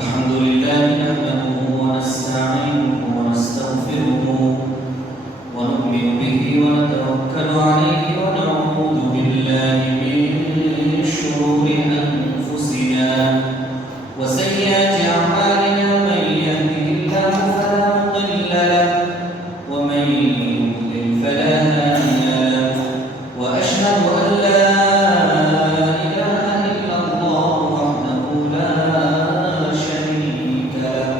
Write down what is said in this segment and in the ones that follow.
الحمد لله نحمده ونستعينه ونستغفره ونؤمن به ونتوكل عليه ونعوذ بالله من شرور أنفسنا وسيئات أعمالنا من يهده الله فلا مضل له ومن يضلل فلا هادي له وأشهد أن لا إله إلا الله وحده لا شريك له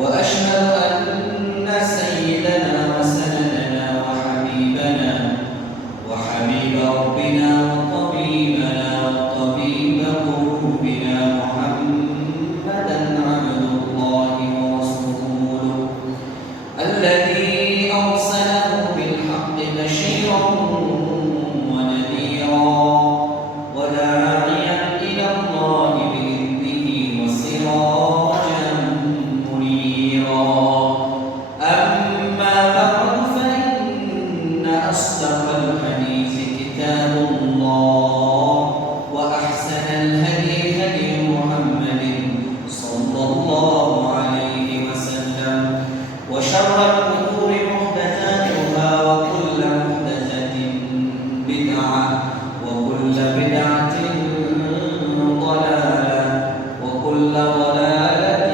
وأشهد أن سيدنا وسندنا وحبيبنا وحبيب ربنا وطبيبنا وطبيب قلوبنا محمدا عبد الله ورسوله الذي أرسله بالحق بشيرا ونذيرا وداعيا إلى الله بإذنه وسراجا منيرا أما بعد فإن أصدق الحديث كتاب الله وأحسن الهدي هدي محمد صلى الله عليه وسلم وشر الأمور محدثاتها وكل محدثة بدعة وكل بدعة ضلالة وكل ضلالة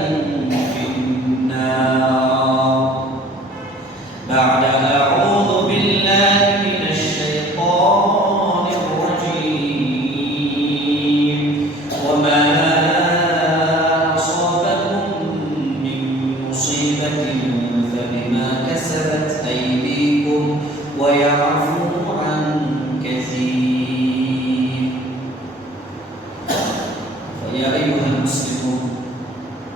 في النار بعد أعوذ بالله من الشيطان الرجيم وما أصابكم من مصيبة فبما كسبت أيديكم ويعفو عن كثير فيا أيها المسلمون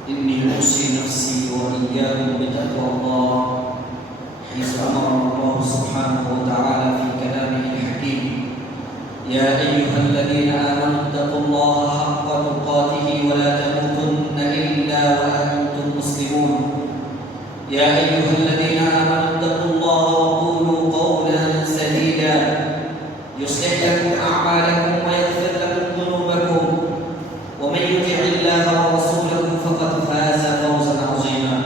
إني أوصي نفسي وإياكم بتقوى الله حيث أمرنا الله سبحانه وتعالى في كلامه الحكيم يا أيها الذين آمنوا اتقوا الله حق تقاته ولا تموتن إلا وأنتم مسلمون يا أيها الذين آمنوا اتقوا الله وقولوا قولا سديدا يصلح لكم أعمالكم ويغفر لكم ذنوبكم ومن يطع الله ورسوله فقد فاز فوزا عظيما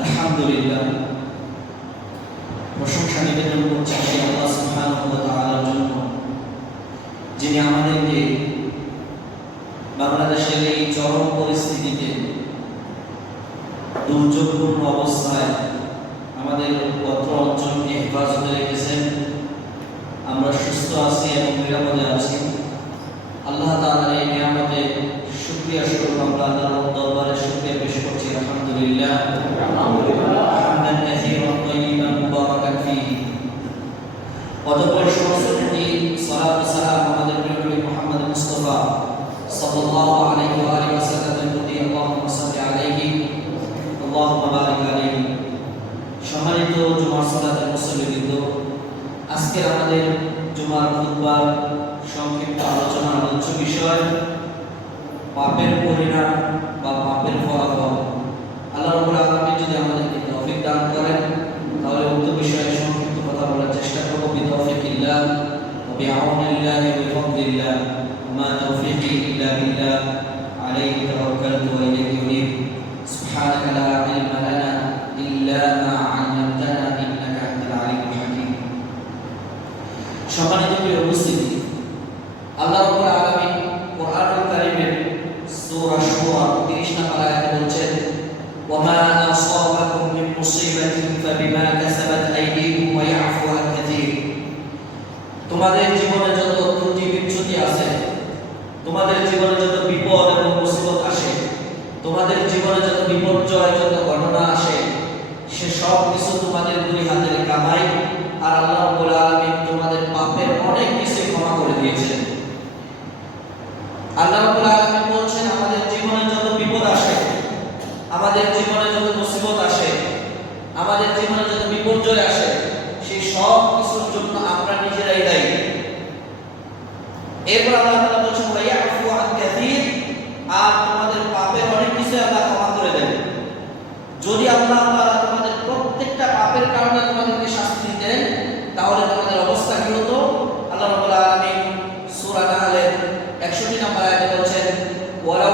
الحمد لله প্রশংসা নিবেদন করছি সেই আল্লাহ সুবহানাহু ওয়া তাআলার জন্য যিনি আমাদেরকে বাংলাদেশের এই চরম পরিস্থিতিতে দুর্যোগপূর্ণ অবস্থায় আমাদের অত্র অঞ্চলকে হেফাজতে রেখেছেন। আমরা সুস্থ আছি এবং নিরাপদে আছি। আল্লাহ তাআলার এই নিয়ামতে শুকরিয়া স্বরূপ আমরা আল্লাহর দরবারে শুকরিয়া পেশ করছি। আলহামদুলিল্লাহ হামদান কাসীরান তাইয়িবান মুবারাকান ফীহি। অতঃপর সমস্ত সালাত ও সালাম আমাদের প্রিয় নবী মুহাম্মদ মুস্তাফা সাল্লাল্লাহু আলাইহি ওয়া আলিহি ওয়াসাল্লামের প্রতি আল্লাহুম্মা সাল্লি আলাইহি আল্লাহুম্মা বারিক আলাইহি। সম্মানিত জুমার সালাতের মুসল্লিবৃন্দ, আজকে আমাদের জুমার খুতবার সংক্ষিপ্ত আলোচনার আলোচ্য বিষয় পাপের পরিণাম বা পাপের ফলাফল। আল্লাহ রাব্বুল আলামিন যদি আমাদেরকে তৌফিক দান করেন তাহলে উক্ত বিষয়ে সংক্ষিপ্ত কথা বলার চেষ্টা করব। বিতৌফিকিল্লাহ ওয়া বিআউনিল্লাহি ওয়া বিফadliল্লাহ মা তৌফিকি ইল্লা বিল্লাহ আলাইহি তাওয়াক্কালতু ওয়া ইলাইহি উনীব। সুবহানাকা লা ইলমা লানা ইল্লা মা 'আল্লামতানা ইন্নাকা আনতাল আলিমুল হাকীম। সম্মানিত প্রিয় উপস্থিতি, আল্লাহ রাব্বুল আলামিন কোরআনুল কারীমের সূরা শুরা 30 নম্বর আয়াতে বলছেন, ওয়া মা আসাবাকুম মিন মুসিবাতিন ফাবিমা কাসাবাত আইদিকুম ওয়া ইয়াফু আন কাসীর। তোমাদের জীবনে যত ত্রুটি বিচ্যুতি আছে, তোমাদের জীবনে যত বিপদ এবং মুসিবত আসে, তোমাদের জীবনে যত বিপর্যয় যত ঘটনা আসে, সে সব কিছু তোমাদের দুই হাতের কামাই। আর আল্লাহ রাব্বুল আলামিন তোমাদের পাপের অনেক কিছু ক্ষমা করে দিয়েছেন। আল্লাহ রাব্বুল আলামিন বলছেন, আমাদের জীবনে যত বিপদ আসে, আমাদের জীবনে যত মুসিবত আসে, আমাদের জীবনে যত বিপর্যয় আসে, সেই সব কিছুর জন্য আমরা নিজেরাই দায়ী। এরপর আল্লাহ তাআলা বলছেন, ওয়া ইয়াফু আন কাসীর, আর তোমাদের পাপের অনেক কিছু আল্লাহ ক্ষমা করে দেন। যদি আল্লাহ তাআলা তোমাদের প্রত্যেকটা পাপের কারণে তোমাদেরকে শাস্তি দিতেন তাহলে তোমাদের অবস্থা কি হতো? আল্লাহ রাব্বুল আলামিন সূরা নাহলের 61 নম্বর আয়াতে বলছেন, ওয়ালাউ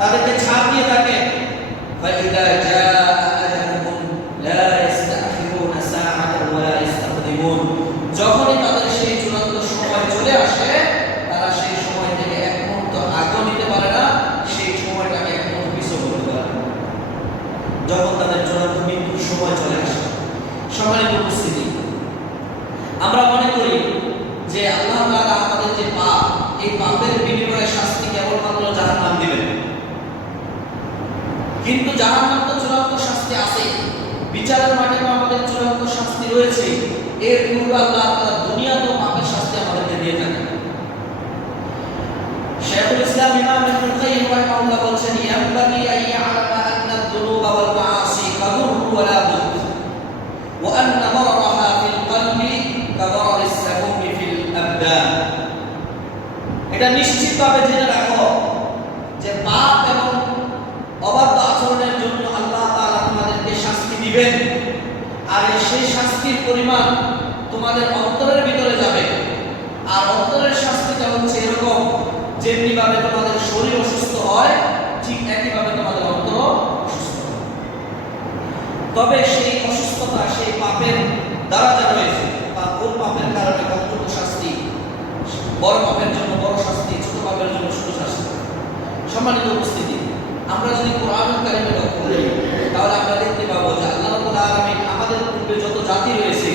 তাদেরকে ছাড় দিয়ে থাকে। فإذا جاء أجلهم لا يستأخرون ساعة ولا يستقدمون। যখনই তাদের সেই চূড়ান্ত সময় চলে আসে, তারা সেই সময় থেকে এক মুহূর্ত আগেও নিতে পারে না, সেই সময়টাকে এক মুহূর্ত পিছু করতে পারে না, যখন তাদের চূড়ান্ত মৃত্যুর সময় চলে আসে। সম্মানিত উপস্থিতি, আমরা মনে করি যে আল্লাহ তাআলা আমাদের যে পাপ, এই পাপের বিনিময়ে শাস্তি কেবলমাত্র জাহান্নাম দিবেন। কিন্তু জাহান্নাম তো চূড়ান্ত শাস্তি আছে, বিচারের মাঠে আমাদের চূড়ান্ত শাস্তি রয়েছে। এর পূর্বে আল্লাহ তাআলা দুনিয়াতেও পাপের শাস্তি আমাদেরকে দিয়ে থাকেন। শাইখুল ইসলাম ইমাম ইবনুল কাইয়্যিম রাহিমাহুল্লাহ বলেছেন, ইয়ানবাগি আন ইয়া'লামা আন্না আয-যুনুবা ওয়াল মা'আসি কাদুররু ওয়া লা বুদ ওয়া আন্না মারারাহা ফিল কলবি কাদারিস সামুমি ফিল আবদান। এটা নিশ্চিতভাবে জেনে রাখো যে পাপ এবং অবাধ্য আচরণের জন্য আল্লাহ তাআলা তোমাদেরকে শাস্তি দিবেন, আর সেই শাস্তির পরিমাণ তোমাদের অন্তরের ভিতরে যাবে। আর অন্তরের শাস্তিটা হচ্ছে এরকম, যেমনি ভাবে তোমাদের শরীর অসুস্থ হয়, ঠিক একই ভাবে তোমাদের অন্তর অসুস্থ হয়। তবে সেই অসুস্থতা সেই পাপের দ্বারা রয়েছে, বা কোন পাপের কারণে কতটুকু শাস্তি, বড় পাপের জন্য বড় শাস্তি, ছোট পাপের জন্য ছোট শাস্তি। সম্মানিত উপস্থিতি, আমরা যদি কোরআনুল কারীমে লক্ষ্য করি, তাহলে আমরা দেখতে পাবো যে আল্লাহ রাব্বুল আলামিন আমাদের পূর্বে যত জাতি রয়েছে,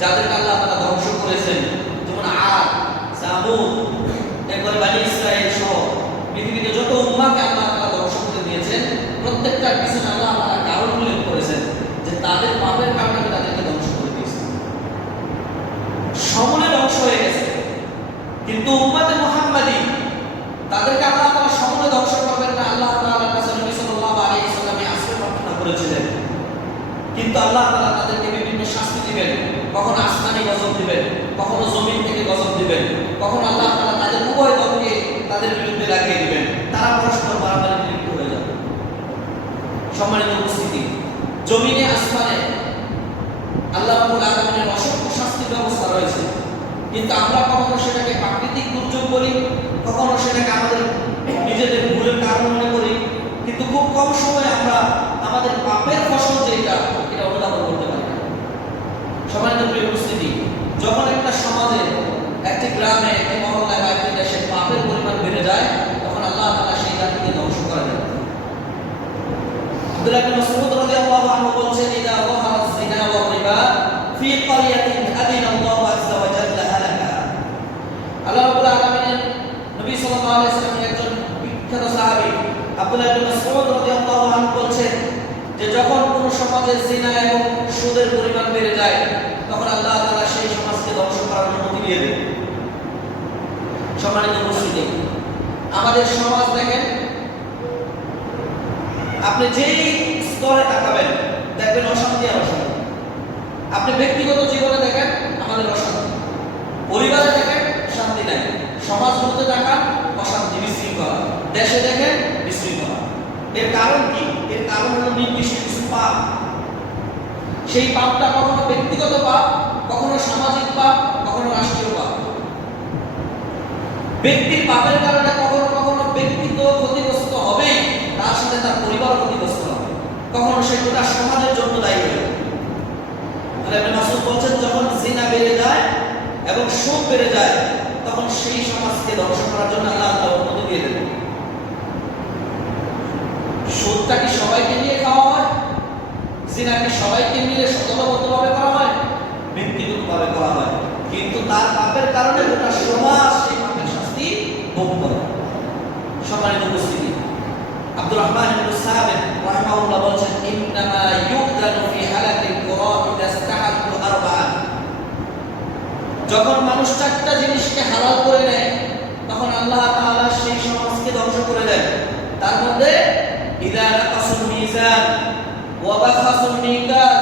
যাদেরকে আল্লাহ তাআলা ধ্বংস করেছেন, যেমন আদ, সামুদ, এরপরে বনী ইসরাঈল সহ পৃথিবীতে যত উম্মাহকে আল্লাহ তাআলা ধ্বংস করে দিয়েছেন, প্রত্যেকটার পিছনে আল্লাহ তাআলা কারণ উল্লেখ করেছেন যে তাদের পাপের কারণে তাদেরকে ধ্বংস করে দিয়েছেন। সমূলে ধ্বংস হয়ে গেছে, কিন্তু উম্মতে মুহাম্মাদী তাদেরকে আল্লাহ তাআলা সমূলে ধ্বংস করবেন না। আল্লাহ তাআলার কাছে নবী সাল্লাল্লাহু আলাইহি ওয়াসাল্লাম আশ্রয় প্রার্থনা করেছিলেন, কিন্তু আল্লাহ তাআলা তাদেরকে বিভিন্ন শাস্তি দিবেন। কখনো আসমানি গজব দিবেন, কখনো জমিন থেকে গজব দিবেন, কখনো আল্লাহ তাআলা তাদের উভয় দলকে তাদের বিরুদ্ধে লাগিয়ে দিবেন, তারা পরস্পর মারামারি লিপ্ত হয়ে যাবে। সম্মানিত উপস্থিতি, জমিনে আসমানে আল্লাহ রাব্বুল আলামিনের অসংখ্য শাস্তির ব্যবস্থা রয়েছে, কিন্তু আমরা কখনো সেটাকে প্রাকৃতিক দুর্যোগ বলি, কখনো সেটাকে আমাদের নিজেদের ভুলের কারণ মনে করি, কিন্তু খুব কম সময় আমরা আমাদের পাপের ফসল যেটা, এটা অনুধাবন করতে পারি না। সম্মানিত প্রিয় উপস্থিতি, যখন একটা সমাজে, একটি গ্রামে, একটি মহল্লায় বা একটি দেশে পাপের পরিমাণ বেড়ে যায়, তখন আল্লাহ তাআলা সেই জাতিকে ধ্বংস করে দেন। আব্দুল্লাহ ইবনে মাসউদ রাদিয়াল্লাহু আনহু বলেছেন, ইদা যাহারা আয-যিনা ওয়া রিবা ফি ক্বরিয়াতিন আযিনা আল্লাহু আযজা ওয়া জাল্লা হালাকা। আল্লাহ রাব্বুল আলামিনের নবী সাল্লাল্লাহু আলাইহি ওয়াসাল্লামের একজন বিখ্যাত সাহাবী আব্দুল্লাহ ইবনে মাসউদ রাদিয়াল্লাহু আনহু বলেছেন যে যখন কোন সমাজে জিনা এবং সুদের পরিমাণ বেড়ে যায়, তখন আল্লাহ তাআলা সেই সমাজকে ধ্বংস করার অনুমতি দিয়ে দেন। সম্মানিত উপস্থিতি, আমাদের সমাজ দেখেন, আপনি যেই স্তরে তাকাবেন দেখবেন অশান্তি আর অশান্তি। আপনি ব্যক্তিগত জীবনে দেখেন আমাদের অশান্তি, পরিবারে দেখেন শান্তি নাই, সমাজগুলোতে তাকান অশান্তি, বিশৃঙ্খলা, দেশে দেখেন বিশৃঙ্খলা। এর কারণ কি? এর কারণ হলো নির্দিষ্ট কিছু পাপ। সেই পাপটা কখনো ব্যক্তিগত পাপ, কখনো সামাজিক পাপ, কখনো রাষ্ট্রীয় পাপ। ব্যক্তির পাপের কারণে কখনো কখনো ব্যক্তিত্ব ক্ষতিগ্রস্ত হবে, তার সাথে তার পরিবার ক্ষতিগ্রস্ত হবে, কখনো সে গোটা সমাজের জন্য দায়ী হবে। ইবনে মাসউদ বলেন, যখন জিনা বেড়ে যায় এবং সুদ বেড়ে যায়, তখন সেই সমাজকে ধ্বংস করার জন্য আল্লাহ তাআলা অনুমতি দিয়ে দেন। সুদটা কি সবাইকে নিয়ে খাওয়া হয়? জিনা কি সবাইকে মিলে দলবদ্ধভাবে করা হয়? ব্যক্তিগতভাবে করা হয়, কিন্তু তার পাপের কারণে গোটা সমাজ সেই পাপের শাস্তি ভোগ করে। সম্মানিত উপস্থিতি, আব্দুর রহমান ইবনে সাবিত রাহিমাহুল্লাহ বলেন, ইন্নামা ইউদানু ফি হালাতিল কুরা ইদা ইস্তাহাল্লু আরবাআ। যখন মানুষ চারটা জিনিসকে হালাল করে নেয়, তখন আল্লাহ তাআলা সেই সমাজকে ধ্বংস করে দেন। তার মধ্যে ইদা নাকাসুল মিজান ওয়া বাখাসুল মিকাত,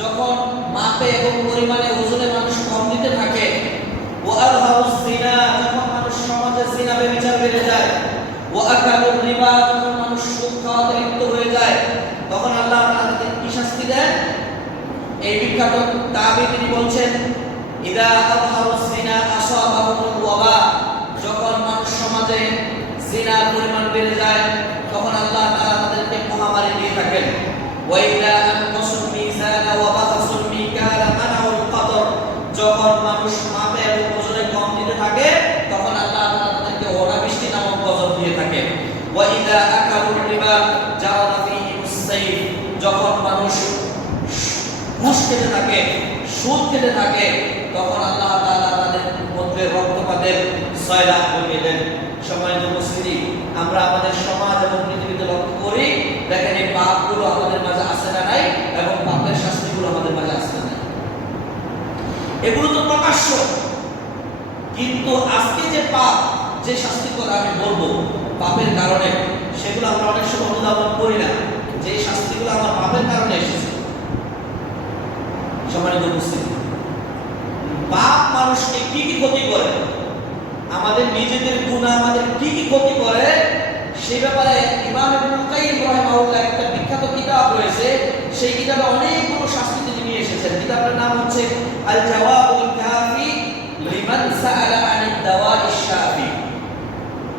যখন মাপে এবং পরিমাণে ওজনে মানুষ কম দিতে থাকে, ওয়া আযহারুজ জিনা, যখন মানুষ সমাজে জিনা ব্যভিচার বেড়ে যায়, ওয়া আকালুর রিবা, যখন মানুষ সুদ খাওয়াতে লিপ্ত হয়ে যায়, তখন আল্লাহ তাআলা তাদেরকে কি শাস্তি দেন? এই বিখ্যাত তাবী তিনি বলছেন, ইদা আযহারুজ জিনা আসাবাহুল ওয়াবা, যখন মানুষ সমাজে জিনার পরিমাণ বেড়ে যায়, তখন আল্লাহ তাআলা তাদেরকে মহামারী দিয়ে থাকেন। ওয়াইদা আনকাসুল মিজানা ওয়া বাখাসুল মিকালা মানাউল কদর, যখন মানুষ মাপে এবং ওজনে কম দিতে থাকে তখন আল্লাহ তাআলা তাদেরকে অনাবৃষ্টি নামক গজব দিয়ে থাকে। ওয়াইদা আকালুর রিবা জাওয়াদা ফীহিমুস সাইফ, যখন মানুষ ঘুষ খেতে থাকে, সুদ খেতে থাকে, তখন আল্লাহ তাআলা তাদের মধ্যে রক্তপাতের সয়লাব বলিয়ে দেন। সম্মানিত উপস্থিতি, আমরা আমাদের সমাজ এবং পৃথিবীতে লক্ষ্য করি, দেখেন এই পাপগুলো আমাদের মাঝে আছে না নাই, এবং পাপের শাস্তিগুলো আমাদের মাঝে আছে না নাই। এগুলো তো প্রকাশ্য, কিন্তু আজকে যে পাপ, যে শাস্তির কথা আমি বলবো পাপের কারণে, সেগুলো আমরা অনেক সময় অনুধাবন করি না যে এই শাস্তিগুলো আমার পাপের কারণে এসেছে। সম্মানিত উপস্থিতি, পাপ মানুষকে কি কি ক্ষতি করে, আমাদের নিজেদের গুনাহ আমাদের কি কি ক্ষতি করে, সেই ব্যাপারে ইমাম ইবনুল কাইয়িম রাহিমাহুল্লাহ একটা বিখ্যাত কিতাব রয়েছে। সেই কিতাবে অনেকগুলো শাস্তি তিনি নিয়ে এসেছেন। কিতাবের নাম হচ্ছে আল জাওয়াবুল কাফি লিমান সাআলা আনিদ দাওয়াইশ শাফি।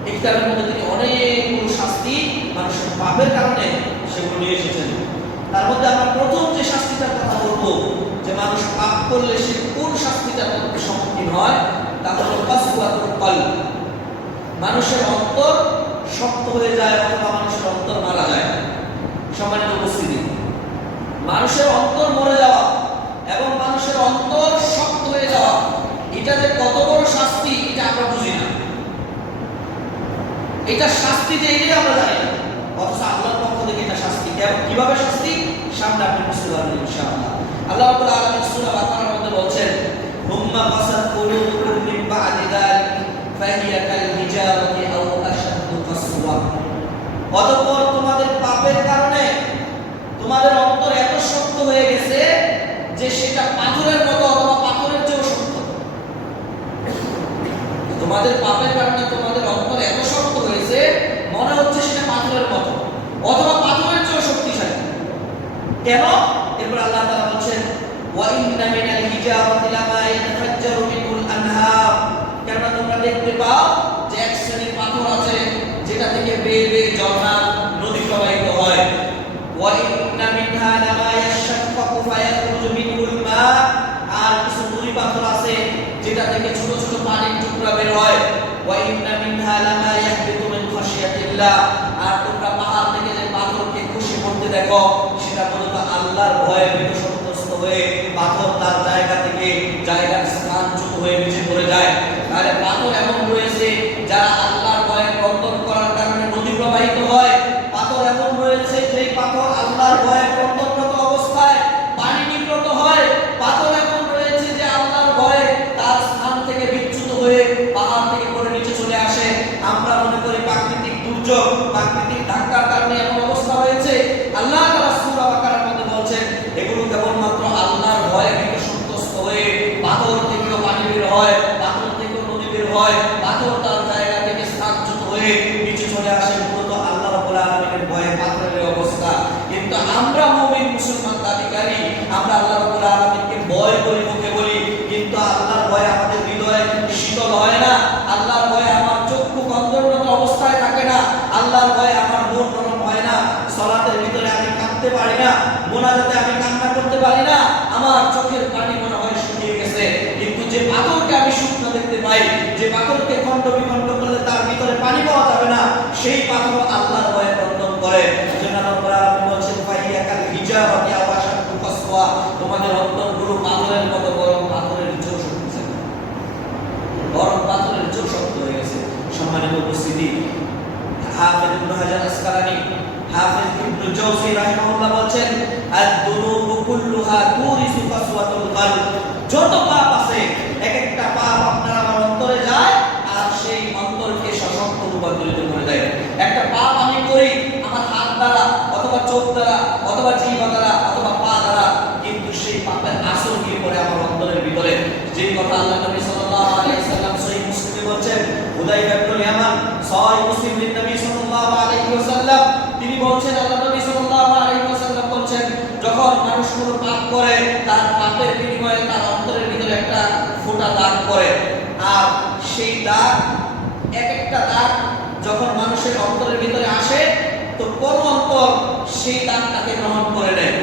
এই কিতাবের মধ্যে তিনি অনেকগুলো শাস্তি মানুষের পাপের কারণে সেগুলো নিয়ে এসেছেন। তার মধ্যে আমরা প্রথম যে শাস্তিটার কথা বলবো, যে মানুষ পাপ করলে সে কোন শাস্তিটার সম্মুখীন হয়, তা হলো কাসওয়াতুল কলব। মানুষের অন্তর শক্ত হয়ে যায় অথবা মানুষের অন্তর মারা যায়। সম্মানিত উপস্থিতি, মানুষের অন্তর মরে যাওয়া এবং মানুষের অন্তর শক্ত হয়ে যাওয়া, এটা যে কত বড় শাস্তি এটা আমরা বুঝি না। এটা শাস্তি যে এটাই আমরা জানি না, অথচ আল্লাহর পক্ষ থেকে এটা শাস্তি। কিভাবে শাস্তি সামনে আপনি বুঝতে পারবেন ইনশাআল্লাহ। আল্লাহ রাব্বুল আলামিন সূরা বাকারার মধ্যে বলছেন, হুম্মা কাসাত কুলুবুকুম মিন বা'দি যালিক ফাহিয়া কাল হিজারতি আও আশাদ্দু কাসওয়া। অতঃপর তোমাদের পাপের কারণে তোমাদের অন্তর এত শক্ত হয়ে গেছে যে সেটা পাথরের মতো অথবা পাথরের চেয়েও শক্ত। তোমাদের পাপের কারণে তোমাদের অন্তর এত শক্ত হয়েছে মনে হচ্ছে সেটা পাথরের মতো অথবা পাথরের চেয়েও শক্তিশালী। কেন? এরপর আল্লাহ তাআলা বলেন, ওয়া ইন্না মিনাল হিজারাতি লামা ইয়াতাফাজ্জারু মিনহুল আনহার। কেন তোমরা দেখতে পাও যে এক শ্রেণীর পাথর আছে যেটা থেকে বেয়ে বেয়ে ঝর্ণা, নদী প্রবাহিত হয়। ওয়া ইন্না মিনহা লামা ইয়াশাক্কাকু ফায়াখরুজু মিনহুল মা। আর কিছু নুড়ি পাথর আছে যেটা থেকে ছোট ছোট পানির টুকরা বের হয়। ওয়া ইন্না মিনহা লামা ইয়াহবিতু মিন খাশিয়াতিল্লাহ। আর তোমরা পাহাড় থেকে যে পাথরকে খুশি করতে দেখো, সেটা মূলত আল্লাহর ভয়ে বিনষ্ট হয়ে পাথর তার জায়গা থেকে জায়গার স্থানচ্যুত হয়ে নিচে পড়ে যায়। তাহলে পাথর এমন রয়েছে যারা আল্লাহর ভয়ে ক্রন্দন করার কারণে নদী প্রবাহিত হয়। পাথর এমন রয়েছে যেই পাথর আল্লাহর ভয়ে ক্রন্দনরত অবস্থায় পানি নির্গত হয়। পাথর এমন রয়েছে যে আল্লাহর ভয়ে তার স্থান থেকে বিচ্যুত হয়ে পাহাড় থেকে পড়ে নিচে চলে আসে। আমরা মনে করি প্রাকৃতিক দুর্যোগ, প্রাকৃতিক ধাক্কার কারণে এমন অবস্থা হয়েছে। আল্লাহ তাআলা সূরা বাকারার মধ্যে বলছেন, এগুলো কেবলমাত্র আল্লাহর ভয়ে বিসন্ত্রস্ত হয়ে পাথর থেকেও পানি বের হয়, পাথর থেকেও নদী বের হয়, পাথর তার জায়গা থেকে স্থানচ্যুত হয়ে নিচে চলে আসে। মূলত আল্লাহ রাব্বুল আলামিনের ভয়ে পাথরের অবস্থা। কিন্তু আমরা মুমিন মুসলমান দাবিকারী, আমরা আল্লাহ রাব্বুল আলামিনকে ভয় করি, মুখে বলি, কিন্তু আল্লাহর ভয়ে আমাদের হৃদয় শীতল হয় না। আল্লাহর ভয়ে আমার চক্ষু গন্ধরত অবস্থায় থাকে না। আল্লাহর ভয়ে আমার মন নরম হয় না। সালাতের ভিতরে আমি কাঁদতে পারি না, মুনাজাতে আমি কান্না করতে পারি না। আমার চোখের পানি মনে হয় শুকিয়ে গেছে। কিন্তু যে পাথরকে আমি শুকনো দেখতে পাই, যে পাথরকে খণ্ড বিখণ্ড করলে তার ভিতরে পানি পাওয়া যাবে না, সেই পাথর আল্লাহর ভয়ে ক্রন্দন করে। এজন্য আল্লাহ আপনি বলছেন, ফাহিয়া কাল হিজারাতি আও আশাদ্দু কাসওয়া। তোমাদের অন্তরগুলো পাথরের মতো, বরং পাথরের চেয়েও শক্তিশালী, বরং পাথরের চেয়েও শক্ত হয়ে গেছে। সম্মানিত উপস্থিতি, হাফেজ ইবনে হাজার আসকালানী, হাফেজ ইবনে জাওজি রাহিমাহুল্লাহ বলেন, আদ-দুনুবু কুল্লুহা তুরিসু কাসওয়াতুল কলব। যত পাপ আছে এক একটা পাপ আপনার আমার অন্তরে যায় আর সেই অন্তরকে সশক্ত রূপান্তরিত করে দেয়। একটা পাপ আমি করি আমার হাত দ্বারা অথবা চোখ দ্বারা অথবা জিহ্বা দ্বারা অথবা পা দ্বারা, কিন্তু সেই পাপের আসর গিয়ে পড়ে আমার অন্তরের ভিতরে। যেই কথা আল্লাহ নবী সাল্লাল্লাহু আলাইহি ওয়াসাল্লাম সহিহ মুসলিমে বলেন, হুদাইফা ইবনে ইয়ামান সহিহ মুসলিম নবী সাল্লাল্লাহু আলাইহি ওয়াসাল্লাম তিনি বলেন, আল্লাহ নবী সাল্লাল্লাহু আলাইহি ওয়াসাল্লাম বলেন, যখন মানুষ কোনো পাপ করে তার পাপের বিনিময়ে তার অন্তরের ভিতরে একটা ফোঁটা দাগ পড়ে। আর সেই দাগ, এক একটা দাগ যখন মানুষের অন্তরের ভিতরে আসে তো সেই দানটাকে গ্রহণ করে নেয়,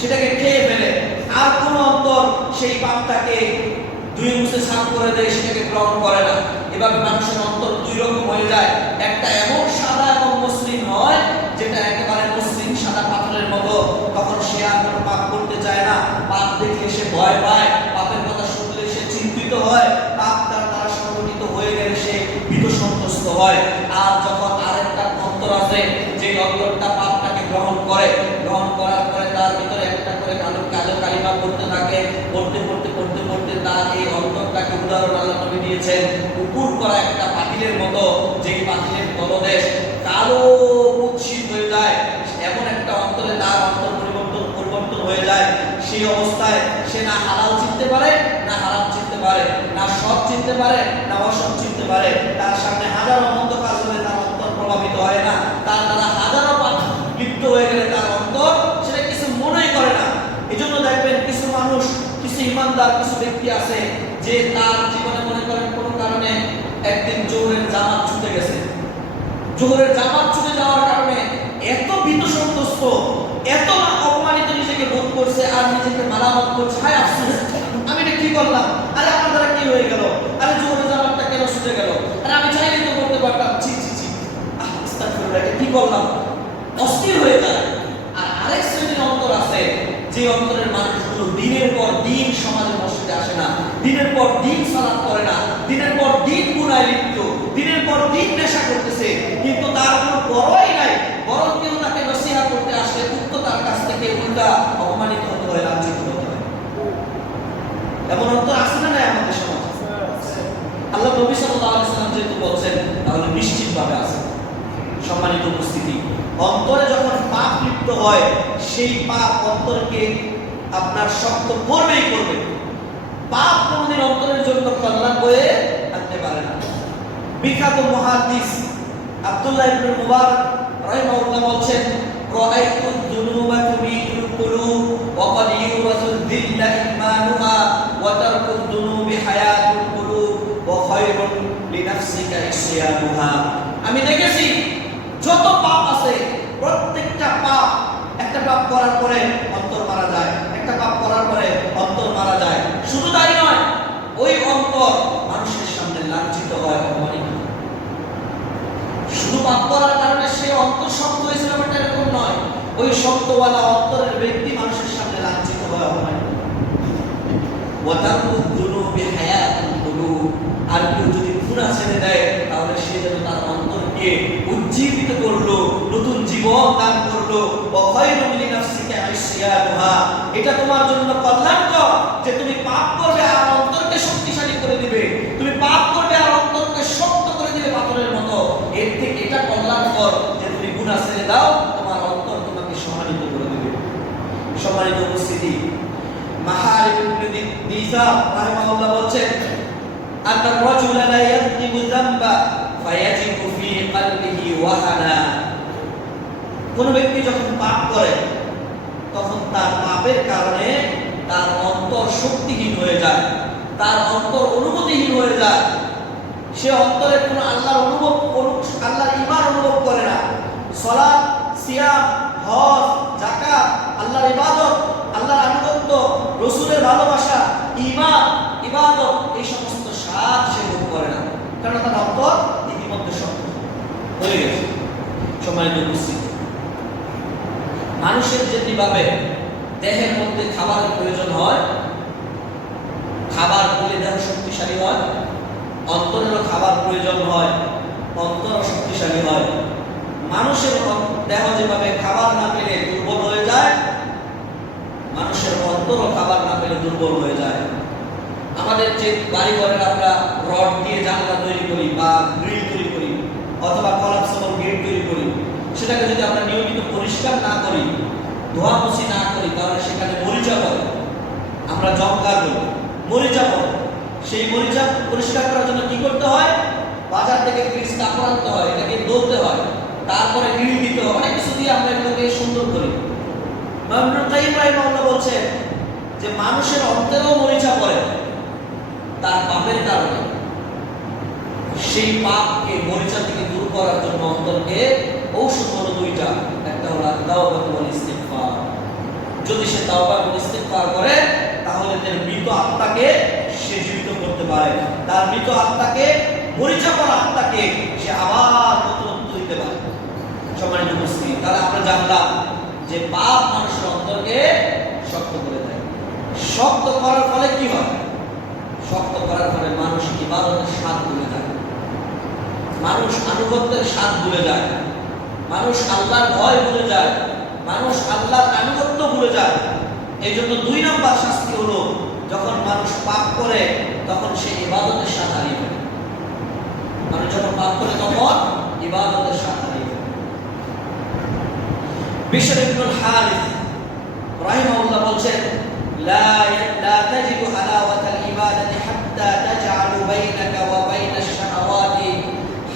সেটাকে খেয়ে ফেলে। আর কোন অন্তর সেই পাপটাকে দুই মুছে সাফ করে দেয়, সেটাকে গ্রহণ করে না। এভাবে মানুষের অন্তর দুই রকম হয়ে যায়। একটা এমন সাদা এবং মসৃণ হয় যেটা একেবারে মসৃণ সাদা পাথরের মতো, তখন সে আর কোনো পাপ করতে চায় না। পাপ দেখলে সে ভয় পায়, পাপের কথা শুনলে সে চিন্তিত হয়, পাপ তার দ্বারা সংগঠিত হয়ে গেলে সে ভীত সন্ত্রস্ত হয়। আর যখন আরেকটা অন্তর আছে, যে অন্তরটা পাপটাকে গ্রহণ করে, গ্রহণ করার পরে তার ভিতরে একটা করে কালো কালো কালিমা পড়তে থাকে, পড়তে পড়তে পড়তে পড়তে তার এই অন্তরটাকে উদাহরণ আল্লাহ নবী দিয়েছেন উপর করা একটা পাতিলের মতো, যেই পাতিলের তলদেশ কালো কুৎসিত হয়ে যায়। এমন একটা অন্তরে তার অন্তর পরিবর্তন হয়ে যায়। সেই অবস্থায় সে না হালাল চিনতে পারে, না হারাম চিনতে পারে, না সৎ চিনতে পারে, না অসৎ চিনতে পারে। তার সামনে হাজারো মন্দ কাজ হলে তার অন্তর প্রভাবিত হয় না, তার দ্বারা হাজারো পাপ লিপ্ত হয়ে গেলে তার অন্তর সেটা কিছু মনেই করে না। এই জন্য দেখবেন কিছু মানুষ, কিছু ইমানদার কিছু ব্যক্তি আছে যে তার জীবনে মনে করেন কোনো কারণে একদিন জোহরের জামাত ছুটে গেছে, জোহরের জামাত ছুটে যাওয়ার কারণে এত ভীত সন্ত্রস্ত, এত অপমানিত নিজেকে বোধ করছে, আর নিজেকে মালামাত করছে, হায় আফসোস আমি এটা কি করলাম, আরে আমার দ্বারা কি হয়ে গেল, আরে জোহরের জামাতটা কেন ছুটে গেল, আরে আমি চাইলে তো করতে পারতাম, ছি ছি ছি, আস্তাগফিরুল্লাহ, এটা কি করলাম, অস্থির হয়ে যায়। আর আরেক শ্রেণীর অন্তর আছে, যে অন্তরের মানুষগুলো দিনের পর দিন সমাজে মসজিদে আসে না, দিনের পর দিন সালাত করে না, দিনের পর দিন গুনাহে লিপ্ত, দিনের পর দিন নেশা করতেছে, কিন্তু তার কোনো পরোয়াই নাই, বরং কেউ তাকে নসিহত করতে আসলে উক্ত তার কাছ থেকে উল্টা অপমানিত হতে হয়, লাঞ্ছিত হতে হয়। এমন অন্তর আছে না আমাদের সমাজে? আল্লাহ নবী সাল্লাল্লাহু আলাইহি ওয়াসাল্লাম যেহেতু বলছেন, তাহলে নিশ্চিতভাবে আছে। সম্মানিত উপস্থিতি, অন্তরে যখন পাপ লিপ্ত হয়, সেই পাপ অন্তরকে আপনার শক্ত করবেই করবে। পাপ কোনদিন অন্তরের জন্য কল্যাণ বয়ে আনতে পারে না। বিখ্যাত মুহাদ্দিস আব্দুল্লাহ ইবনে মুবারক রাহিমাহুল্লাহ বলছেন, রাআইতু যুনুবা তুমিতুল কুলুব ওয়া ক্বাদ ইউরাসুল যিল্লা ইমানুহা ওয়া তারকুদ যুনুবি হায়াতুল কুলুব ওয়া খায়রুন লিনাফসিকা ইসয়ানুহা। আমি দেখেছি যত পাপ আছে প্রত্যেকটা পাপ, একটা পাপ করার পরে অন্তর মারা যায়, একটা পাপ করার পরে অন্তর মারা যায়। শুধু তাই নয়, ওই অন্তর মানুষের সামনে লাঞ্ছিত হয়, অপমানিত। শুধু পাপ করার কারণে সে অন্তর শক্ত হয়েছে ব্যাপারটা এরকম নয়, ওই শক্তওয়ালা অন্তরের ব্যক্তি মানুষের সামনে লাঞ্ছিত হয়, অপমানিত। ওয়া তারকুদ যুনুবি হায়াতুল কুলুব, আর কেউ যদি গুনাহ ছেড়ে দেয় তাহলে সে যেন তার অন্তরকে উজ্জীবিত করলো, নতুন জীবন দান করলো। ওয়া খায়রুন লিনাফসিকা ইসয়ানুহা, এটা তোমার জন্য কল্যাণকর যে তুমি পাপ করবে আর অন্তরকে শক্তিশালী করে দিবে, তুমি পাপ করবে আর অন্তরকে শক্ত করে দিবে পাথরের মতো। এর থেকে এটা কল্যাণকর যে তুমি গুনাহ ছেড়ে দাও, তোমার অন্তর তোমাকে সম্মানিত করে দিবে। সম্মানিত উপস্থিতি, মাহারিব ইবনে দিসা রাহিমাহুল্লাহ বলছেন, আন্না রাজুলা লা ইয়াযনিবু যামবা ফায়াজিবু ফি কলবিহি ওয়াহানা। কোন ব্যক্তি যখন পাপ করে তখন তার পাপের কারণে তার অন্তর শক্তিহীন হয়ে যায়, তার অন্তর অনুভূতিহীন হয়ে যায়। সে অন্তরে কোনো আল্লাহর আল্লাহর ঈমান অনুভব করে না। সালাত, সিয়াম, হজ, যাকাত, আল্লাহর ইবাদত, আল্লাহর আনুগত্য, রাসূলের ভালোবাসা, ঈমান, ইবাদত, এই সমস্ত স্বাদ সে ভোগ করে না, কারণ তার অন্তর ইতিমধ্যে শক্ত হয়ে গেছে। সম্মানিত উপস্থিতি, মানুষের যেভাবে দেহের মধ্যে খাবারের প্রয়োজন হয়, খাবার পেলে দেহ শক্তিশালী হয়, অন্তরেরও খাবার প্রয়োজন হয়, অন্তর শক্তিশালী হয়। মানুষের দেহ যেভাবে খাবার না পেলে দুর্বল হয়ে যায়, মানুষের অন্তরও খাবার না পেলে দুর্বল হয়ে যায়। আমাদের যে বাড়ি ঘরের আমরা রড দিয়ে জানলা তৈরি করি বা গ্রিল তৈরি করি অথবা কলাপসেবল গেট তৈরি করি, সেটাকে যদি আমরা নিয়মিত পরিষ্কার না করি, ধোয়ামুছি না করি, তাহলে সেখানে মরিচা পড়ে, আমরা জমকার বলি, মরিচা পড়ে। সেই মরিচা পরিষ্কার করার জন্য কি করতে হয়? বাজার থেকে গ্রিস কাপড় আনতে হয়, এটাকে দৌড়তে হয়, তারপরে গ্রিল দিতে হয়, অনেক কিছু দিয়ে আমরা এগুলোকে সুন্দর করি। ইবনে কাইয়িম রাহিমাহুল্লাহ বলছেন যে মানুষের অন্তরেও মরিচা পড়ে তার পাপের কারণে। সেই পাপকে মরিচা থেকে দূর করার জন্য অন্তরকে ঔষধ হলো দুইটা, একটা হলো তাওবা ওয়াল ইস্তিগফার। যদি সে তাওবা এবং ইস্তিগফার করে তাহলে তার মৃত আত্মাকে সে জীবিত করতে পারে, তার মৃত আত্মাকে, মরিচা পড়া আত্মাকে সে আবার নতুনত্ব দিতে পারে। সম্মানিত উপস্থিতি, তাহলে আমরা জানলাম যে পাপ মানুষের অন্তরকে শক্ত করে দেয়। শক্ত করার ফলে কি হয়? শক্ত করার ফলে মানুষ ইবাদতের স্বাদ ভুলে যায়, মানুষ আনুগত্যের স্বাদ ভুলে যায়, মানুষ আল্লাহর ভয় ভুলে যায়, মানুষ আল্লাহর আনুগত্য ভুলে যায়। এই জন্য 2 নম্বর শাস্তি হলো, যখন মানুষ পাপ করে তখন সে ইবাদতের স্বাদ হারিয়ে ফেলে। মানুষ যখন পাপ করে তখন ইবাদতের স্বাদ হারিয়ে ফেলে। বিশর ইবনুল হারিস রাহিমাহুল্লাহ বলছেন, লা তাজিদু হালাওয়াতাল ইবাদাতি হাত্তা তাজআলু বাইনাকা ওয়া বাইনাশ শাহাওয়াতি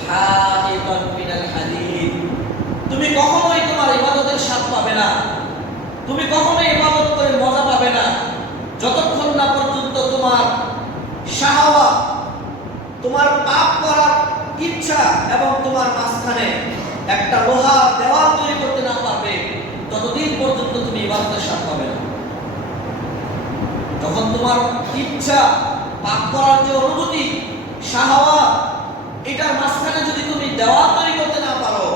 হাইতান মিনাল হাদিদ। তুমি কখনোই তোমার ইবাদতের স্বাদ পাবে না, তুমি কখনোই ইবাদত করে মজা পাবে না যতক্ষণ না পর্যন্ত তোমার শাহাওয়াত, তোমার পাপ করার ইচ্ছা এবং তোমার মাঝখানে একটা লোহার দেওয়াল তৈরি করতে না পারবে, ততদিন পর্যন্ত তুমি ইবাদতের স্বাদ পাবে না। যখন তোমার ইচ্ছা, পাপ করার যে অনুভূতি, শাহাওয়াত, এটার মাঝখানে যদি তুমি দেওয়াল তৈরি করতে না পারো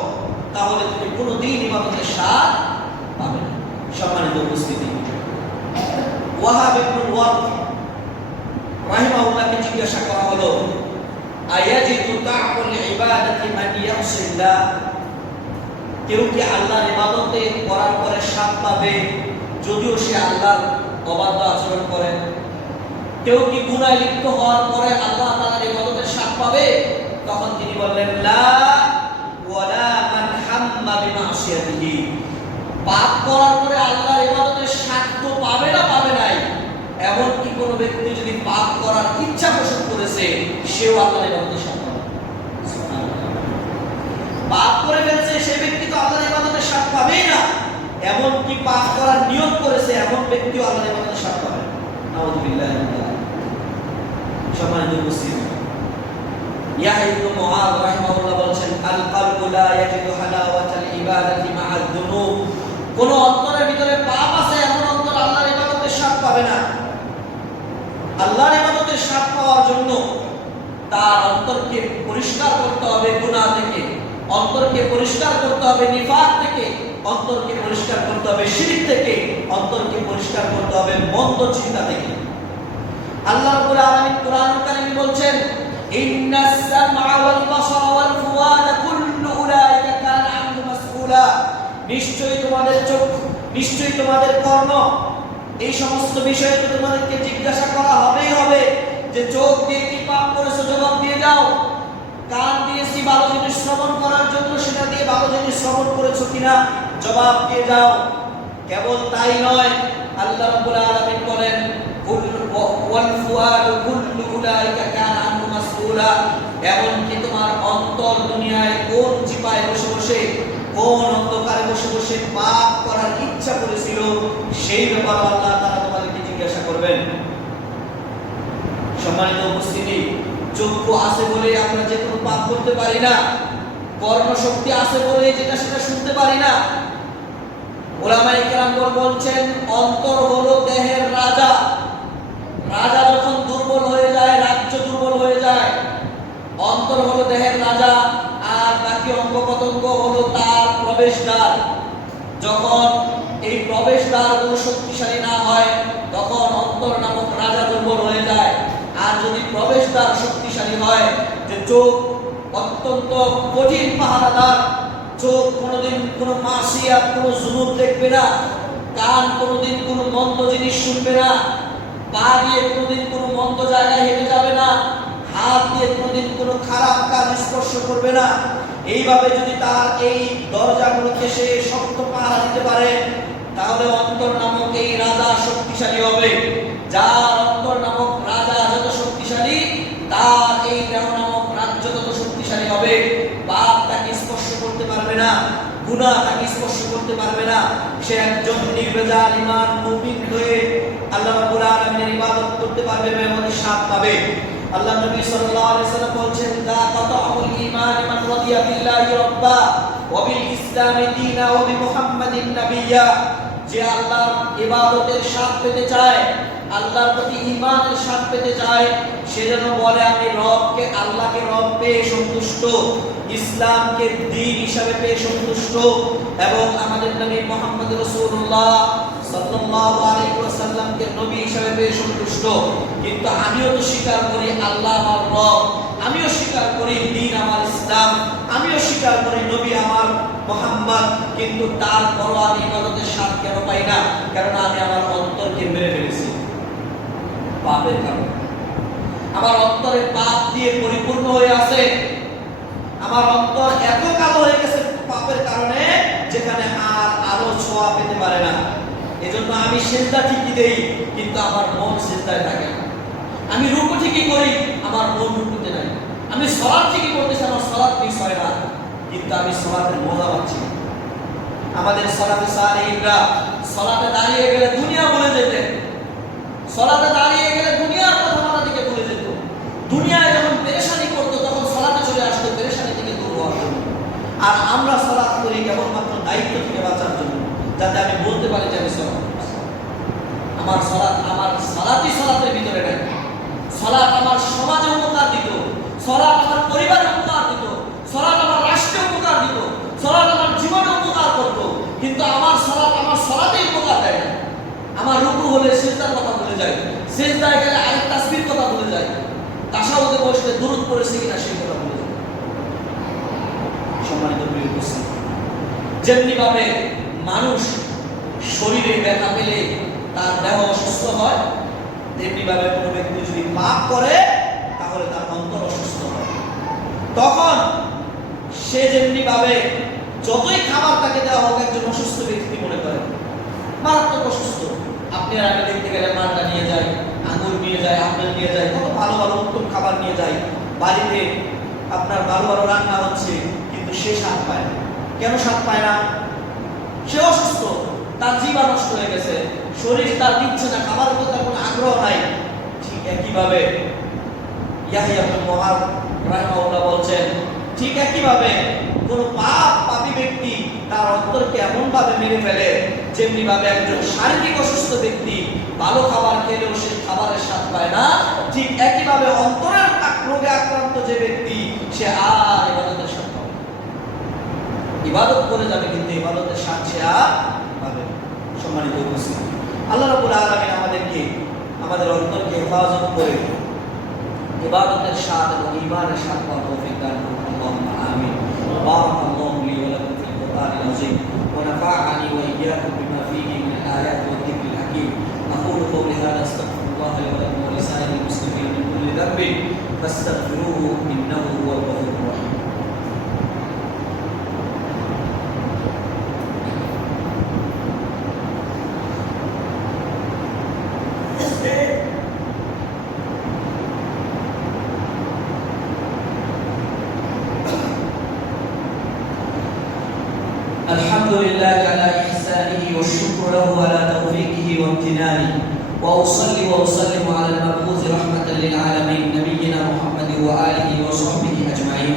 তাহলে তুমি কোনোদিন ইবাদতের স্বাদ পাবে না। সম্মানিত উপস্থিতি, ওয়াহাব ইবনুল ওয়ার্ক রাহিমাহুল্লাহকে জিজ্ঞাসা করা হলো, আয়াজিদু তা'বুল ইবাদাতি মান ইয়াসিল্লাহ, কেউ কি আল্লাহর ইবাদতে করার পরে স্বাদ পাবে যদিও সে আল্লাহর অবাধ্য আচরণ করে? কেউ কি গুনাহে লিপ্ত হওয়ার পরে আল্লাহ তাআলার ইবাদতের স্বাদ পাবে? তখন তিনি বললেন, লা ওয়ালা মান হাম্মা বিমাসিয়াতিহি, পাপ করার পরে আল্লাহর ইবাদতের স্বাদ তো পাবে না, পাবে নাই। এমন কি কোন ব্যক্তি যদি পাপ করার ইচ্ছা পোষণ করেছে সেও আল্লাহর ইবাদতের স্বাদ পাবে? পাপ করে ফেলছে সে ব্যক্তি তো আল্লাহর ইবাদতের স্বাদ পাবেই না, এমন কি পাপ করার নিয়ত করেছে এমন ব্যক্তিও আল্লাহর ইবাদতের স্বাদ পাবে না। নাউযুবিল্লাহি মিন যালিক। সম্মানিত উপস্থিতি, ইয়াহইয়া ইবনে মুআয রাহিমাহুল্লাহ বলেন, আল কলবু লা ইয়াজিদু হালাওয়াতাল ইবাদাতি মা'আদ দুনুব, কোন অন্তরের ভিতরে পাপ আছে এমন অন্তর আল্লাহর ইবাদতের স্বাদ পাবে না। আল্লাহর ইবাদতের স্বাদ পাওয়ার জন্য তার অন্তরকে পরিষ্কার করতে হবে গুনাহ থেকে, অন্তরকে পরিষ্কার করতে হবে নিফাক থেকে, অন্তরকে পরিষ্কার করতে হবে শিরক থেকে, অন্তরকে পরিষ্কার করতে হবে মন্দ চিন্তা থেকে। আল্লাহ রাব্বুল আলামিন কোরআনুল কারীমে বলছেন, ইন্নাস সামআ ওয়াল বাসারা ওয়াল ফুআদা কুল্লু উলাইকা কানা আনহু মাসউলা, নিশ্চয়ই তোমাদের চোখ, নিশ্চয়ই তোমাদের কর্ণ, এই সমস্ত বিষয়ে তো তোমাদেরকে জিজ্ঞাসা করা হবেই হবে। যে চোখ দিয়ে কি পাপ করেছো জবাব দিয়ে যাও, কান দিয়েছি ভালো জিনিস শ্রবণ করার জন্য, সেটা দিয়ে ভালো জিনিস শ্রবণ করেছো কিনা জবাব দিয়ে যাও। কেবল তাই নয়, আল্লাহ রাব্বুল আলামিন বলেন, ওয়াল ফুআদু কুল্লু উলাইকা কানা আনহু মাসউলা, এমনকি তোমার অন্তর দুনিয়ায় কোন চিপায় বসে বসে, কোন অন্ধকারে বসে বসে পাপ করার ইচ্ছা করেছিল সেই ব্যাপারে আল্লাহ তাআলা তোমাদেরকে জিজ্ঞাসা করবেন। সম্মানিত উপস্থিতি, চক্ষু আছে বলে আমরা যে কোনো পাপ করতে পারি না, কর্ণ শক্তি আছে বলে যেটা সেটা শুনতে পারি না। উলামায়ে কেরাম বলছেন, অন্তর হলো দেহের রাজা। রাজা যখন দুর্বল হয়ে যায়, রাজ্য দুর্বল হয়ে যায়। অন্তর হলো দেহের রাজা, আর বাকি অঙ্গ প্রত্যঙ্গ হলো তার প্রবেশদ্বার। যখন এই প্রবেশদ্বারগুলো শক্তিশালী না হয় তখন অন্তর নামক রাজা দুর্বল হয়ে যায়। আর যদি প্রবেশদ্বার শক্তিশালী হয়, যে চোখ অত্যন্ত কঠিন পাহারাদার, চোখ কোনোদিন কোনো মাসিয়াত, কোনো জুলুম দেখবে না, কান কোনোদিন কোনো মন্দ জিনিস শুনবে না, পা দিয়ে কোনোদিন কোনো মন্দ জায়গায় হেঁটে যাবে না, হাত দিয়ে কোনোদিন কোনো খারাপ কাজ স্পর্শ করবে না। এইভাবে যদি তার এই দরজাগুলোকে সে শক্ত পাহারা দিতে পারে তাহলে অন্তর নামক এই রাজা শক্তিশালী হবে। যার অন্তর নামক রাজা যত শক্তিশালী, তার এই দেহ নামক রাজ্য তত শক্তিশালী হবে। পাপ তাকে স্পর্শ করতে পারবে না, গুনাহ তাকে স্পর্শ করতে পারবে না। সে একজন নির্ভেজাল ঈমান মুমিন হয়ে আল্লাহ রাব্বুল আলামিনের ইবাদত করতে পারবে, মেহমানের স্বাদ পাবে। আল্লাহ নবী সাল্লাল্লাহু আলাইহি ওয়াসাল্লাম বলেছেন দা কাতাউল ঈমান মান রাদিয়া বিল্লাহি রাব্বা ওয়া বিল ইসলামি দীনা ওয়া বি মুহাম্মাদিন নাবিয়্যা। যে আল্লাহর ইবাদতের স্বাদ পেতে চায়, আল্লাহর প্রতি ঈমানের স্বাদ পেতে চায়, সে যেন বলে আমি রবকে আল্লাহকে রব পেয়ে সন্তুষ্ট, ইসলামকে দ্বীন হিসাবে পেয়ে সন্তুষ্ট এবং আমাদের নবী মুহাম্মদ রাসূলুল্লাহ সাল্লাল্লাহু আলাইহি ওয়াসাল্লামকে নবী হিসাবে পেয়ে সন্তুষ্ট। কিন্তু আমিও তো স্বীকার করি আল্লাহ আমার রব, আমিও স্বীকার করি দ্বীন আমার ইসলাম, আমিও স্বীকার করি নবী আমার মুহাম্মদ, কিন্তু তারপরও আমি ইবাদতের স্বাদ কেন পাই না? কারণ আমি আমার অন্তরকে মেরে ফেলেছি পাপের কারণে। আমার অন্তরে পাপ দিয়ে পরিপূর্ণ হয়ে আছে, আমার অন্তর এত কালো হয়ে গেছে পাপের কারণে যেখানে আর আলো ছোঁয়া পেতে পারে না। এজন্য আমি সিজদা ঠিকই দেই কিন্তু আমার মন সিজদায় থাকে না। আমি রুকু ঠিকই করি, আমার মন রুকুতে নাই। আমি সালাত ঠিকই করতেছি, আমার সালাত মিস হয় না, কিন্তু আমি সালাতের মজা পাচ্ছি না। আমাদের সালাতে সালেহিনরা সালাতে দাঁড়িয়ে গেলে দুনিয়া ভুলে যেতেন, সালাতে দাঁড়িয়ে গেলে দুনিয়ার কথা মাথা থেকে ভুলে যেত। দুনিয়ায় যখন পেরেশানি করতো তখন সালাতে চলে আসতো পেরেশানি থেকে দূর হওয়ার জন্য। আর আমরা সালাত করি কেবলমাত্র দায়িত্ব থেকে বাঁচার জন্য, যাতে আমি বলতে পারি যে আমি সালাত করছি। আমার সালাতই সালাতের ভিতরে নাই। সালাত আমার সমাজে উপকার দিত, সালাত আমার পরিবারে উপকার দিত, সালাত আমার রাষ্ট্রে উপকার দিত, সালাত আমার জীবনে উপকার করত। কিন্তু আমার সালাতেই উপকার দেয় না। আমার রুকু হলে সিজদার কথা ভুলে যায়, সিজদায় গেলে আরেক তাসবিহর কথা ভুলে যায়, তাশাহুদে বসলে দুরূদ পড়েছি কিনা সেই কথা ভুলে যায়। সম্মানিত প্রিয় উপস্থিতি, যেমনি ভাবে মানুষ শরীরে ব্যথা পেলে তার দেহ অসুস্থ হয়, তেমনি ভাবে কোনো ব্যক্তি যদি পাপ করে তাহলে তার অন্তর অসুস্থ হয়। তখন সে যেমনি ভাবে যতই খাবার তাকে দেওয়া হোক একজন অসুস্থ ব্যক্তি মনে করে, মারাত্মক অসুস্থ। আপনি আর আমি দেখতে গেলে মালটা নিয়ে যায়, আঙুর নিয়ে যায়, আপেল নিয়ে যায়, কত ভালো ভালো উত্তম খাবার নিয়ে যায়। বাড়িতে আপনার ভালো ভালো রান্না হচ্ছে, কিন্তু সে স্বাদ পায় না। কেন স্বাদ পায় না? সে অসুস্থ, তার জীবন নষ্ট হয়ে গেছে, শরীর তার দিচ্ছে না, খাবারের প্রতি কোনো আগ্রহ নাই। ঠিক একইভাবে ইয়াহইয়া ইবনে মুআয রাহিমাহুল্লাহ বলছেন, ঠিক একইভাবে কোন পাপী ব্যক্তি তার অন্তরকে এমন ভাবে মেরে ফেলে যেমনি ভাবে একজন শারীরিক অসুস্থ ব্যক্তি ভালো খাবার খেলেও সে খাবারের স্বাদ পায় না, ঠিক একইভাবে অন্তরের রোগে আক্রান্ত যে ব্যক্তি সে আর ইবাদতের স্বাদ পাবে না। ইবাদত করে যাবে কিন্তু ইবাদতের স্বাদ সে আর পাবে না। সম্মানিত উপস্থিতি, আল্লাহ রাব্বুল আলামিন আমাদেরকে আমাদের অন্তরকে হেফাজত করে ইবাদতের স্বাদ এবং ঈমানের স্বাদ পাওয়ার তৌফিক দান করুন। আল্লাহুম্মা আমিন। বারাকাল্লাহু লি ওয়া লাকুম ফিল কুরআনিল আযীম ওয়া নাফা'আনি ওয়া ইয়্যাকুম বিমা ফীহি মিন আল-আয়াতি ওয়াদ-যিকরিল হাকীম। আকুলু কওলি হাযা আস্তাগফিরুল্লাহ লি ওয়া লাকুম ওয়া লিসাইরিল মুসলিমিন মিন কুল্লি যানবিন ফাস্তাগফিরুহু ইন্নাহু হুয়াল গফুরুর রাহিম। الحمد لله على إحسانه والشكر له على توفيقه وامتنانه وأصلي وأسلم على المبعوث رحمة للعالمين نبينا محمد وآله وصحبه أجمعين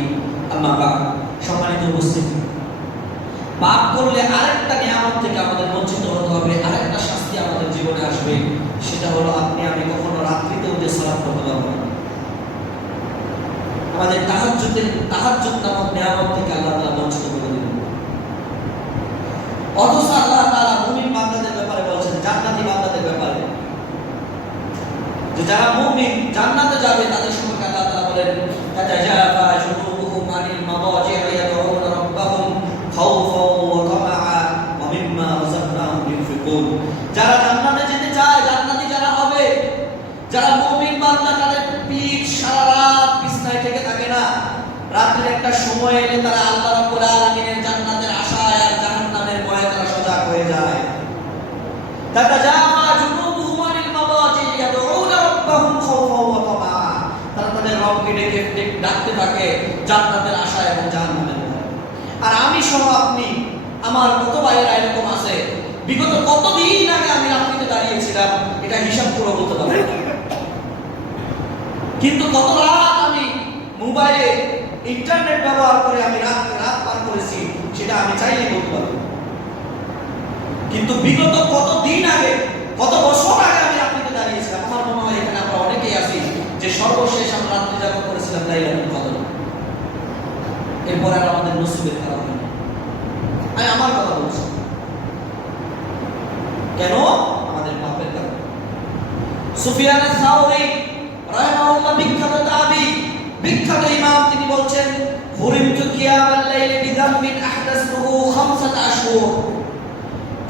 أما بعد সম্মানিত উপস্থিতি, পাপ করলে আরেকটা নিয়ামত থেকে আমাদের বঞ্চিত হতে হবে, আরেকটা শাস্তি আমাদের জীবনে আসবে। সেটা হলো আপনি আমি কখনো রাত্রিতে উঠে সালাত করতে পারবো না। আমাদের তাহাজ্জুদ নামক নিয়ামত থেকে আল্লাহ তাআলা বঞ্চিত করে দিবেন। অথচ আল্লাহ তাআলা মুমিন বান্দাদের ব্যাপারে বলেছেন, জান্নাতি বান্দাদের ব্যাপারে, যে যারা মুমিন জান্নাতে যাবে তাদের সম্পর্কে আল্লাহ তাআলা বলেন, তাতাজাফা জুনুবুহুম আনিল মাদাজি'i ইয়াদউনা রাব্বাহুম খাউফাও ওয়া তামাআন ওয়া মিম্মা রাযাকনাহুম ইউনফিকুন। যারা জান্নাতে যেতে চায়, জান্নাতি যারা হবে, যারা মুমিন বান্দা, তাদের পিঠ সারা রাত বিছানায় থেকে থাকে না। রাত্রির একটা সময় এলে তারা আল্লাহ রাব্বুল আলামিনের জান্নাতের আশায় আর জাহান্নামের ভয়ে তারা সজাগ হয়ে যায়। তাতাজাফা জুনুবুহুম আনিল মাদাজি'i ইয়াদউনা রাব্বাহুম খাউফাও ওয়া তামাআন। তারা তাদের রবকে ডেকে ডাকতে থাকে জান্নাতের আশায় এবং জাহান্নামের ভয়ে। আর আমি সহ আপনি, আমার কত ভাইয়েরা এরকম আছে, বিগত কতদিন আগে আমি রাত্রিতে দাঁড়িয়েছিলাম, এটা হিসাব করে বলতে পারবো না। কিন্তু কত রাত আমি মোবাইলে ইন্টারনেট ব্যবহার করে আমি রাত পার করেছি সেটা আমি চাইলেই বলতে পারবো। কিন্তু বিগত কত দিন আগে, কত বছর আগে আমি রাত্রিতে দাঁড়িয়েছিলাম। আমার মনে হয় এখানে আমরা অনেকেই আছি যে সর্বশেষ আমরা রাত্রি যাপন করেছিলাম লাইলাতুল কদর। এরপর আর আমাদের নসিবের খারাপ হয়নি। আমি আমার কথা বলছি, কেন? আমাদের পাপের কারণে। সুফিয়ান আস-সাউরি রাহিমাহুল্লাহ বিখ্যাত তাবী, বিখ্যাত ইমাম, তিনি বলছেন হুরিমতু কিয়ামাল লাইলি বিযামবিন আহদাসতুহু 5 আশহুর।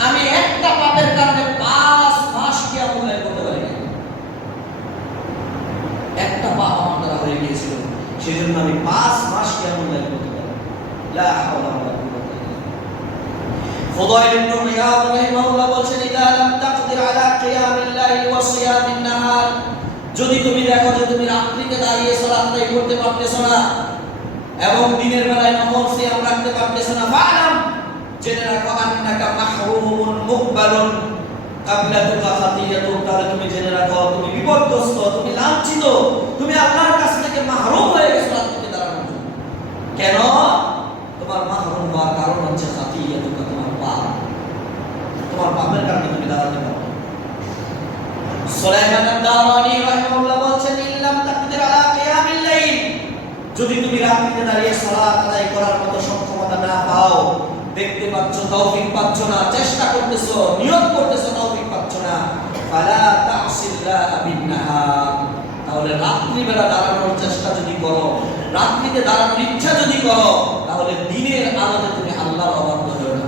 আমি একটা পাপের কারণে 5 মাস কিয়ামুল লাইল করতে পারি না। একটা পাপ আমার দ্বারা হয়ে গিয়েছিল, সেজন্য আমি 5 মাস কিয়ামুল লাইল করতে পারি। লা হাওলা ওয়ালা কুওয়াতা ইল্লা বিল্লাহ। ফুদাইল ইবনে ইয়াদ রাহিমাহুল্লাহ বলেন ইদা লাম তাকদির আলা কিয়ামিল লাইল ওয়া সিয়ামিন নাহার, যদি তুমি দেখো যে তুমি রাত্রিতে দাঁড়িয়ে সালাত আদায় করতে পারতেছো না এবং দিনের বেলায় নফল সিয়াম রাখতে পারতেছো না, ফাআলাম, জেনে রাখো আন্নাকা মাহরুমুন মুকবালুন কাবলাতুকা খাতিয়াতুক, তাহলে তুমি জেনে রাখো তুমি বিপদগ্রস্ত, তুমি লাঞ্ছিত, তুমি আল্লাহর কাছ থেকে মাহরুম হয়ে গেছো রাত্রিতে দাঁড়ানোর জন্য। কেন? তোমার মাহরুম হওয়ার কারণ হচ্ছে খাতিয়াতুকা, তোমার পাপ। তোমার পাপের কারণে তুমি দাঁড়াতে পারো। সুলাইমান আদ-দারানি রাহিমাহুল্লাহ বলেন ইল্লাম তাকদির আলা কিয়ামিল লাইল, যদি তুমি রাত্রিতে দাঁড়িয়ে সালাত আদায় করার মতো সক্ষমতা না পাও, দেখতে পাচ্ছ তৌফিক পাচ্ছ না, চেষ্টা করতেছো, নিয়ত করতেছো, তৌফিক পাচ্ছ না, ফালা তা'সিল্লাহ বিন-নাহার, তাহলে রাত্রি বেলা দাঁড়ানোর চেষ্টা যদি করো, রাত্রিতে দাঁড়ানোর ইচ্ছা যদি করো, তাহলে দিনের আলোতে তুমি আল্লাহর অবাধ্য হও না।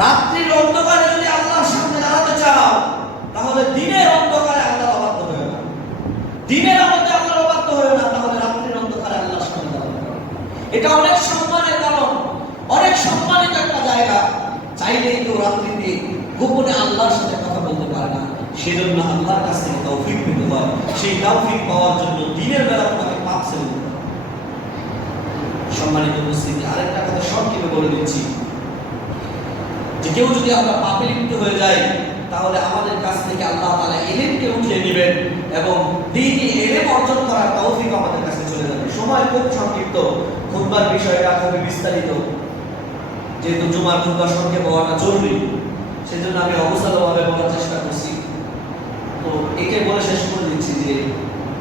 রাত্রির অন্ধকারে যদি আল্লাহর সামনে দাঁড়াতে চাও, তাহলে দিনের অন্ধকারে আল্লাহর অবাধ্য হও না। দিনের আলোতে আল্লাহর অবাধ্য হও না, তাহলে রাত্রির অন্ধকারে আল্লাহর সামনে দাঁড়াতে পারো। এটা অনেক সম্মানের কারণ, অনেক সম্মানিত একটা জায়গা। চাইলেই কেউ রাত্রিতে গোপনে আল্লাহর সাথে কথা বলতে পারে না, সেজন্য আল্লাহর কাছ থেকে তৌফিক পেতে হয়। সেই তৌফিক পাওয়ার জন্য দিনের বেলা তোমাকে পাপ ছেড়ে দিতে হবে। সম্মানিত উপস্থিতি, আরেকটা কথা সংক্ষেপে বলে দিচ্ছি যে কেউ যদি আমরা পাপে লিপ্ত হয়ে যাই, তাহলে আমাদের কাছ থেকে আল্লাহ তাআলা ইলমকে উঠিয়ে নেবেন এবং দ্বীনি ইলম অর্জন করার তৌফিক আমাদের কাছে চলে যাবে। সময় খুব সংক্ষিপ্ত, খুতবার বিষয়টা খুবই বিস্তারিত, যেহেতু জুমার খুতবা সংক্ষেপ হওয়াটা জরুরি, সেজন্য আমি অবস্থাভাবে বলার চেষ্টা করছি। তো এটাই বলে শেষ করে দিচ্ছি যে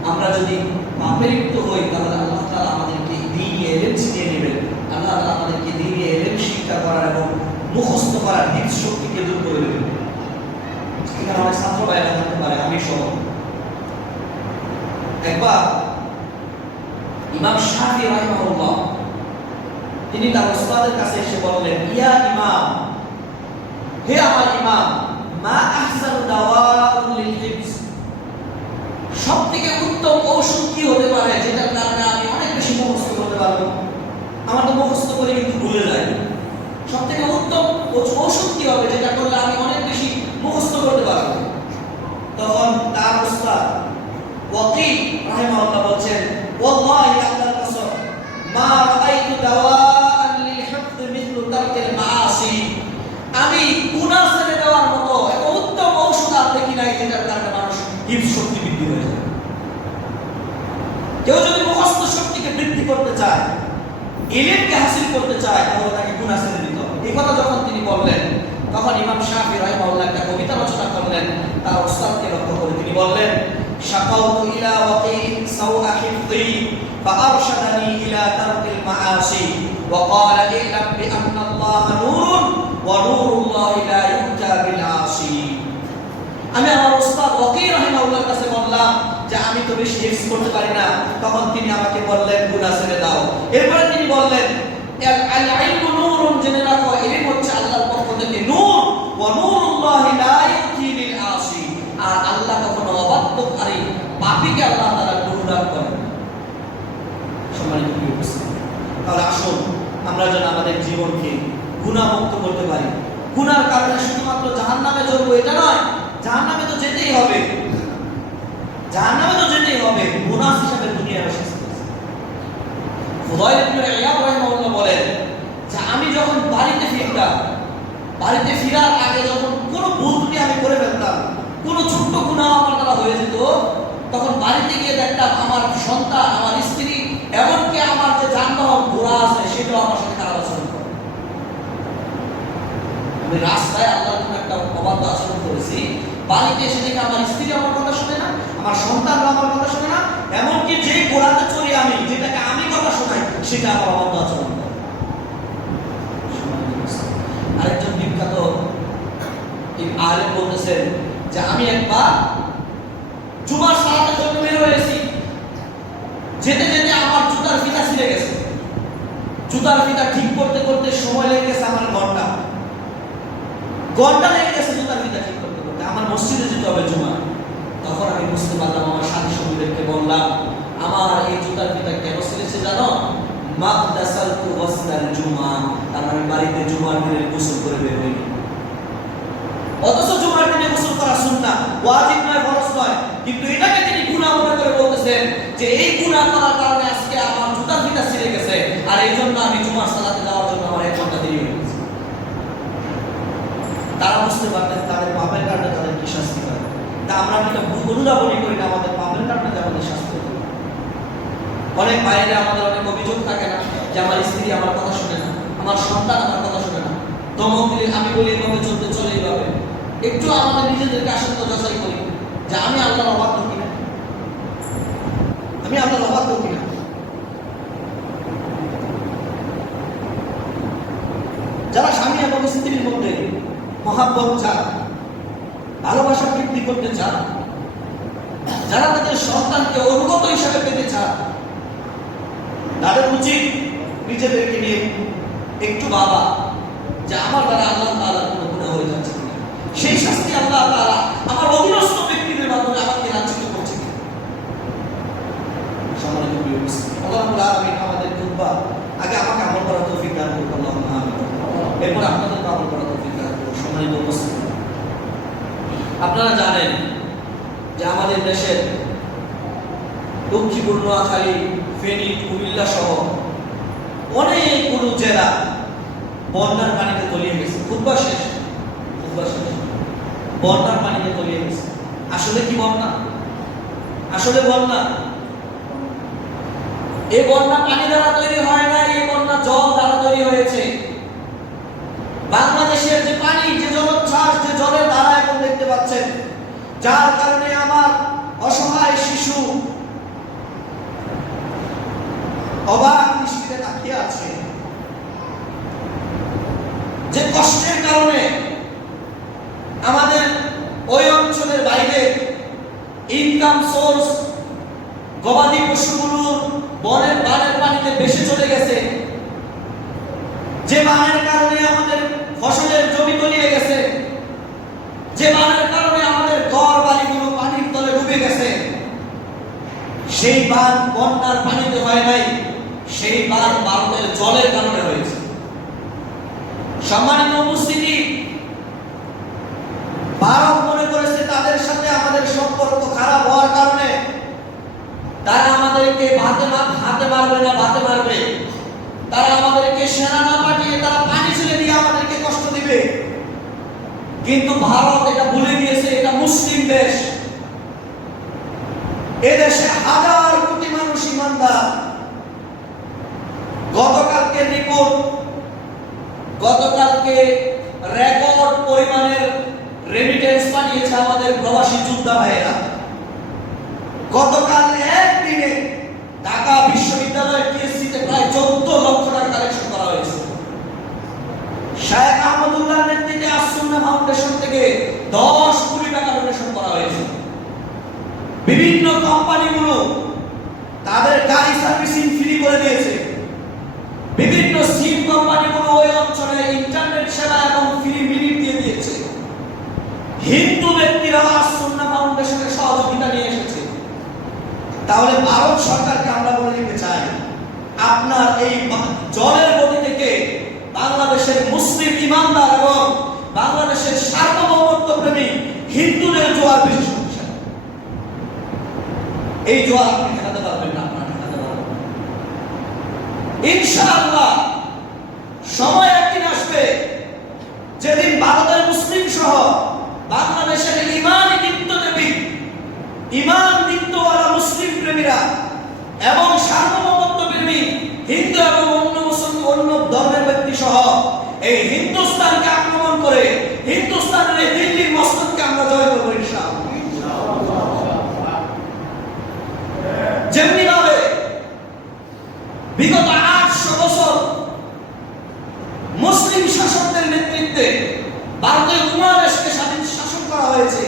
আমরা যদি পাপে লিপ্ত হই, তাহলে আল্লাহ তাআলা আমাদেরকে দ্বীনি ইলম শিখিয়ে নেবেন। আল্লাহ তাআলা আমাদেরকে দ্বীনি ইলম শিক্ষা করার এবং মুখস্থ করার হিফজ শক্তিকে দূর করে দেবেন। এখানে অনেক ছাত্র ভাইরা থাকতে পারে, আমি সহ। একবার ইমাম শাফি রাহিমাহুল্লাহ তিনি তার উস্তাদের কাছে এসে বললেন, ইয়া ইমাম, হে আমার ইমাম, মা আহসানু দাওয়াউন লিল হিফজ, সবথেকে উত্তম ঔষধ কি হতে পারে যেটার কারণে আমি অনেক বেশি মুখস্থ করতে পারবো? আমার তো মুখস্থ করে কিন্তু ভুলে যায়। সবথেকে উত্তম ঔষধ কি হবে যেটা করলে আমি অনেক বেশি মুখস্থ করতে পারবো? তখন তার উস্তাদ ওয়াকি রাহিমাহুল্লাহ বলেন, ওয়াল্লাহি আল্লাহর কসম, মা রাআইতু দাওয়াআন লিল হিফজ মিথলু তারকিল মাআসি, আমি গুনাহ ছেড়ে দেওয়ার মতো এত উত্তম ঔষধ আর দেখি নাই যেটার কারণে মানুষ হিফজ শক্তি বৃদ্ধি হয়ে যায়। কেউ যদি মুখস্থ শক্তিকে বৃদ্ধি করতে চায়, ইলমকে হাসিল করতে চায়, তাহলে তাকে গুনাহ ছেড়ে দিতে হবে। এই কথা যখন তিনি বললেন, তখন ইমাম শাফি রাহিমাহুল্লাহ একটা কবিতা রচনা করলেন তার উস্তাদকে লক্ষ্য করে। তিনি বললেন, শাকাউতু ইলা ওয়াকিন সাওআ হিফযি ফাআরশাদানি ইলা তারকিল মাআসি ওয়া ক্বালা ইলাম বিআন্না আল্লাহা নূরুন ওয়া নূরুল্লাহি লা ইউতা বিল আসি। আমি আমার উস্তাদ ওয়াকি রাহিমাহুল্লাহর কাছে বললাম যে আমি তো বেশি হিফজ করতে পারি না। তখন তিনি আমাকে বললেন, গুনাহ ছেড়ে দাও। এরপরে তিনি বললেন, আল ইলমু নূরুন, জেনে রাখো ইলম হচ্ছে আল্লাহর পক্ষ থেকে নূর, ওয়া নূরুল্লাহি লা ইউতি লিল আসি, আর আল্লাহ কখনো অবাধ্যকারী পাপীকে আল্লাহ তাআলা নূর দান করেন। সম্মানিত উপস্থিতি, তাহলে আসুন আমরা যেন আমাদের জীবনকে গুনাহমুক্ত করতে পারি। গুনার কারণে শুধুমাত্র জাহান্নামে জ্বলবো এটা নয়, জাহান্নামে তো যেতেই হবে, জাহান্নামে তো যেতেই হবে, মুনাফ হিসেবে দুনিয়ায় এসেছে। ফুদাইল ইবনে ইয়াদ রাহিমাহুল্লাহ বলেন যে আমি যখন বাড়িতে ফিরতাম, বাড়িতে ফেরার আগে যখন কোনো ভুল ত্রুটি আমি করে ফেলতাম, কোনো ছোট্ট গুনাহ আমার দ্বারা হয়ে যেত, তখন বাড়িতে গিয়ে দেখতাম আমার সন্তান, আমার স্ত্রী, এমনকি আমার যে যানবাহন ঘোড়া আছে সেটাও আমার সাথে খারাপ আচরণ করে। আমি রাস্তায় আল্লাহর কোনো একটা অবাধ্য আচরণ করেছি, বাড়িতে এসে দেখে আমার স্ত্রী আমার কথা শুনে না, আমার সন্তানরা আমার কথা শুনে না, এমনকি যে ঘোড়াতে চড়ি আমি, যেটাকে আমি কথা শোনাই, সেটা আমার অবাধ্য আচরণ করে। আরেকজন বিখ্যাত আলেম বলতেছেন যে আমি একবার জুমার সালাতের জন্য বের হয়েছি, যেতে যেতে আমার জুতার ফিতা ছিঁড়ে গেছে। জুতার ফিতা ঠিক করতে করতে সময় লেগে গেছে আমার ঘন্টা লেগে গেছে জুতার ফিতা ঠিক করতে করতে। আমার মসজিদে যেতে হবে জুমা। তখন আমি বুঝতে পারলাম, আমার সাথী সঙ্গীদেরকে বললাম, আমার এই জুতার ফিতা কেন ছিঁড়েছে জানো? মাকদাসালতু ওয়াসলাল জুমা, তার মানে বাড়িতে জুমার দিনে গোসল করে বের হইনি। অথচ জুমার দিনে গোসল করা সুন্নাহ, ওয়াজিব নয়, ফরজ নয়, কিন্তু এটাকে তিনি গুনাহ মনে করে বলতেছেন যে এই গুনাহ করার কারণে আজকে আমার জুতার ফিতা ছিঁড়ে গেছে, আর এই জন্য আমি জুমার সালাতে যাওয়ার জন্য আমার 1 ঘন্টা দেরি হয়ে গেছে। তারা বুঝতে পারতেন তাদের পাপের কারণে তাদের কি শাস্তি হয়। তা আমরা এটা অনুধাবনী করি না, আমাদের পাপের কারণে যে আমাদের শাস্তি হয়। অনেক বাইরে আমাদের অনেক অভিযোগ থাকে না যে আমার স্ত্রী আমার কথা শুনে না, আমার সন্তান আমার কথা শুনে না, দমক দিলে আমি বলি এইভাবে চলতে চলে এইভাবে। একটু আমাদের নিজেদেরকে আসলে যাচাই করি যে আমি আল্লাহর অবাধ্য কিনা, আমি আল্লাহর অবাধ্য কিনা। যারা স্বামী এবং স্ত্রীর মধ্যে মহাব্বত চান, ভালোবাসা বৃদ্ধি করতে চান, যারা তাদের সন্তানকে অনুগত হিসাবে পেতে চান, তাদের উচিত নিজেদেরকে নিয়ে একটু ভাবা যে আমার দ্বারা আল্লাহ তাআলার কোনো গুনাহ হয়ে যাচ্ছে কিনা, সেই শাস্তি আল্লাহ তাআলা আমার অধীনস্থ ব্যক্তিদের মাধ্যমে আমাকে লাঞ্ছিত করছে কিনা। সম্মানিত প্রিয় মুসলিম, আল্লাহ রাব্বুল আলামিন আমাদের খুতবা আগে আমাকে আমল করার তৌফিক দান করুন, আল্লাহুম্মা আমিন। এরপর আপনাদেরকে আমল করার তৌফিক দান করুন। সম্মানিত মুসলিম, আপনারা জানেন যে আমাদের দেশের লক্ষ্মীপুর, নোয়াখালী, ফেনী, কুমিল্লা সহ অনেকগুলো জেলা বন্যার পানিতে তলিয়ে গেছে। খুতবা শেষ, বন্যার পানিতে তলিয়ে গেছে। আসলে কি বন্যা? আসলে বন্যা। এই বন্যা পানি দ্বারা তৈরি হয় না, এই বন্যা জল দ্বারা তৈরি হয়েছে। বাংলাদেশের যে পানি, যে জলোচ্ছ্বাস, যে জলের ধারা এখন দেখতে পাচ্ছেন, যার কারণে আমার অসহায় শিশু অবাক দৃষ্টিতে তাকিয়ে আছে। যে কষ্টের কারণে আমাদের ওই অঞ্চলের বাইরে ইনকাম সোর্স গবাদি পশুগুলো বানের পানিতে ভেসে চলে গেছে, যে বানের কারণে আমাদের ফসলের জমি তলিয়ে গেছে, যে বানের কারণে আমাদের ঘর বাড়িগুলো পানির তলে ডুবে গেছে, সেই বান বন্যার পানিতে হয় নাই, সেই বান ভারতের জলের কারণে হয়েছে। সম্মানিত উপস্থিতি, ভারত মনে করেছে তাদের সাথে আমাদের সম্পর্ক খারাপ হওয়ার কারণে তারা আমাদেরকে হাতে মারবে না, ভাতে মারবে। তারা আমাদেরকে সেনা না পাঠিয়ে তারা পানি ছেড়ে দিয়ে আমাদেরকে কষ্ট দিবে। কিন্তু ভারত এটা ভুলে গিয়েছে, এটা মুসলিম দেশ। এদেশে হাজার কোটি মানুষ ইমানদার। গতকালকে রেকর্ড পরিমাণের রেমিটেন্স পাঠিয়েছে আমাদের প্রবাসী যোদ্ধা ভাইয়েরা। গতকাল একদিনে ঢাকা বিশ্ববিদ্যালয় টিএসসিতে প্রায় 14 লক্ষ টাকা কালেকশন করা হয়েছে। শেখ আহমদুল্লাহ নেতৃত্বে আস-সুন্নাহ ফাউন্ডেশন থেকে 10 কোটি টাকা ডোনেশন করা হয়েছে। বিভিন্ন কোম্পানিগুলো তাদের গাড়ি সার্ভিসিং ফ্রি করে দিয়েছে। বিভিন্ন সিম কোম্পানিগুলো ওই অঞ্চলে ইন্টারনেট সেবা এবং ফ্রি মিনিট দিয়ে দিয়েছে। হিন্দু ব্যক্তিরা আস-সুন্নাহ ফাউন্ডেশনের সহযোগিতা নিয়ে এসেছে। তাহলে ভারত সরকারকে আমরা বলে দিতে চাই, আপনার এই জলের গতি থেকে বাংলাদেশের মুসলিম ইমানদার এবং বাংলাদেশের সার্বভৌমত্ব প্রেমী হিন্দুদের জোয়ার বেশি শক্তিশালী। এই জোয়ার আপনি ঠেকাতে পারবেন না, আপনারা ঠেকাতে পারবেন না। ইনশাআল্লাহ সময় একদিন আসবে যেদিন ভারতের মুসলিম সহ বাংলাদেশের ইমানি ইমান নিত্যওয়ালা মুসলিম প্রেমীরা এবং সার্বভৌমত্ব প্রেমী হিন্দু এবং অন্য ধর্মের ব্যক্তি সহ এই হিন্দুস্তানকে আক্রমণ করে হিন্দুস্তানের এই দিল্লির মসনদকে আমরা জয় করবো ইনশাআল্লাহ। যেমনি ভাবে বিগত 800 বছর মুসলিম শাসকদের নেতৃত্বে ভারতের উপমহাদেশকে স্বাধীন শাসন করা হয়েছে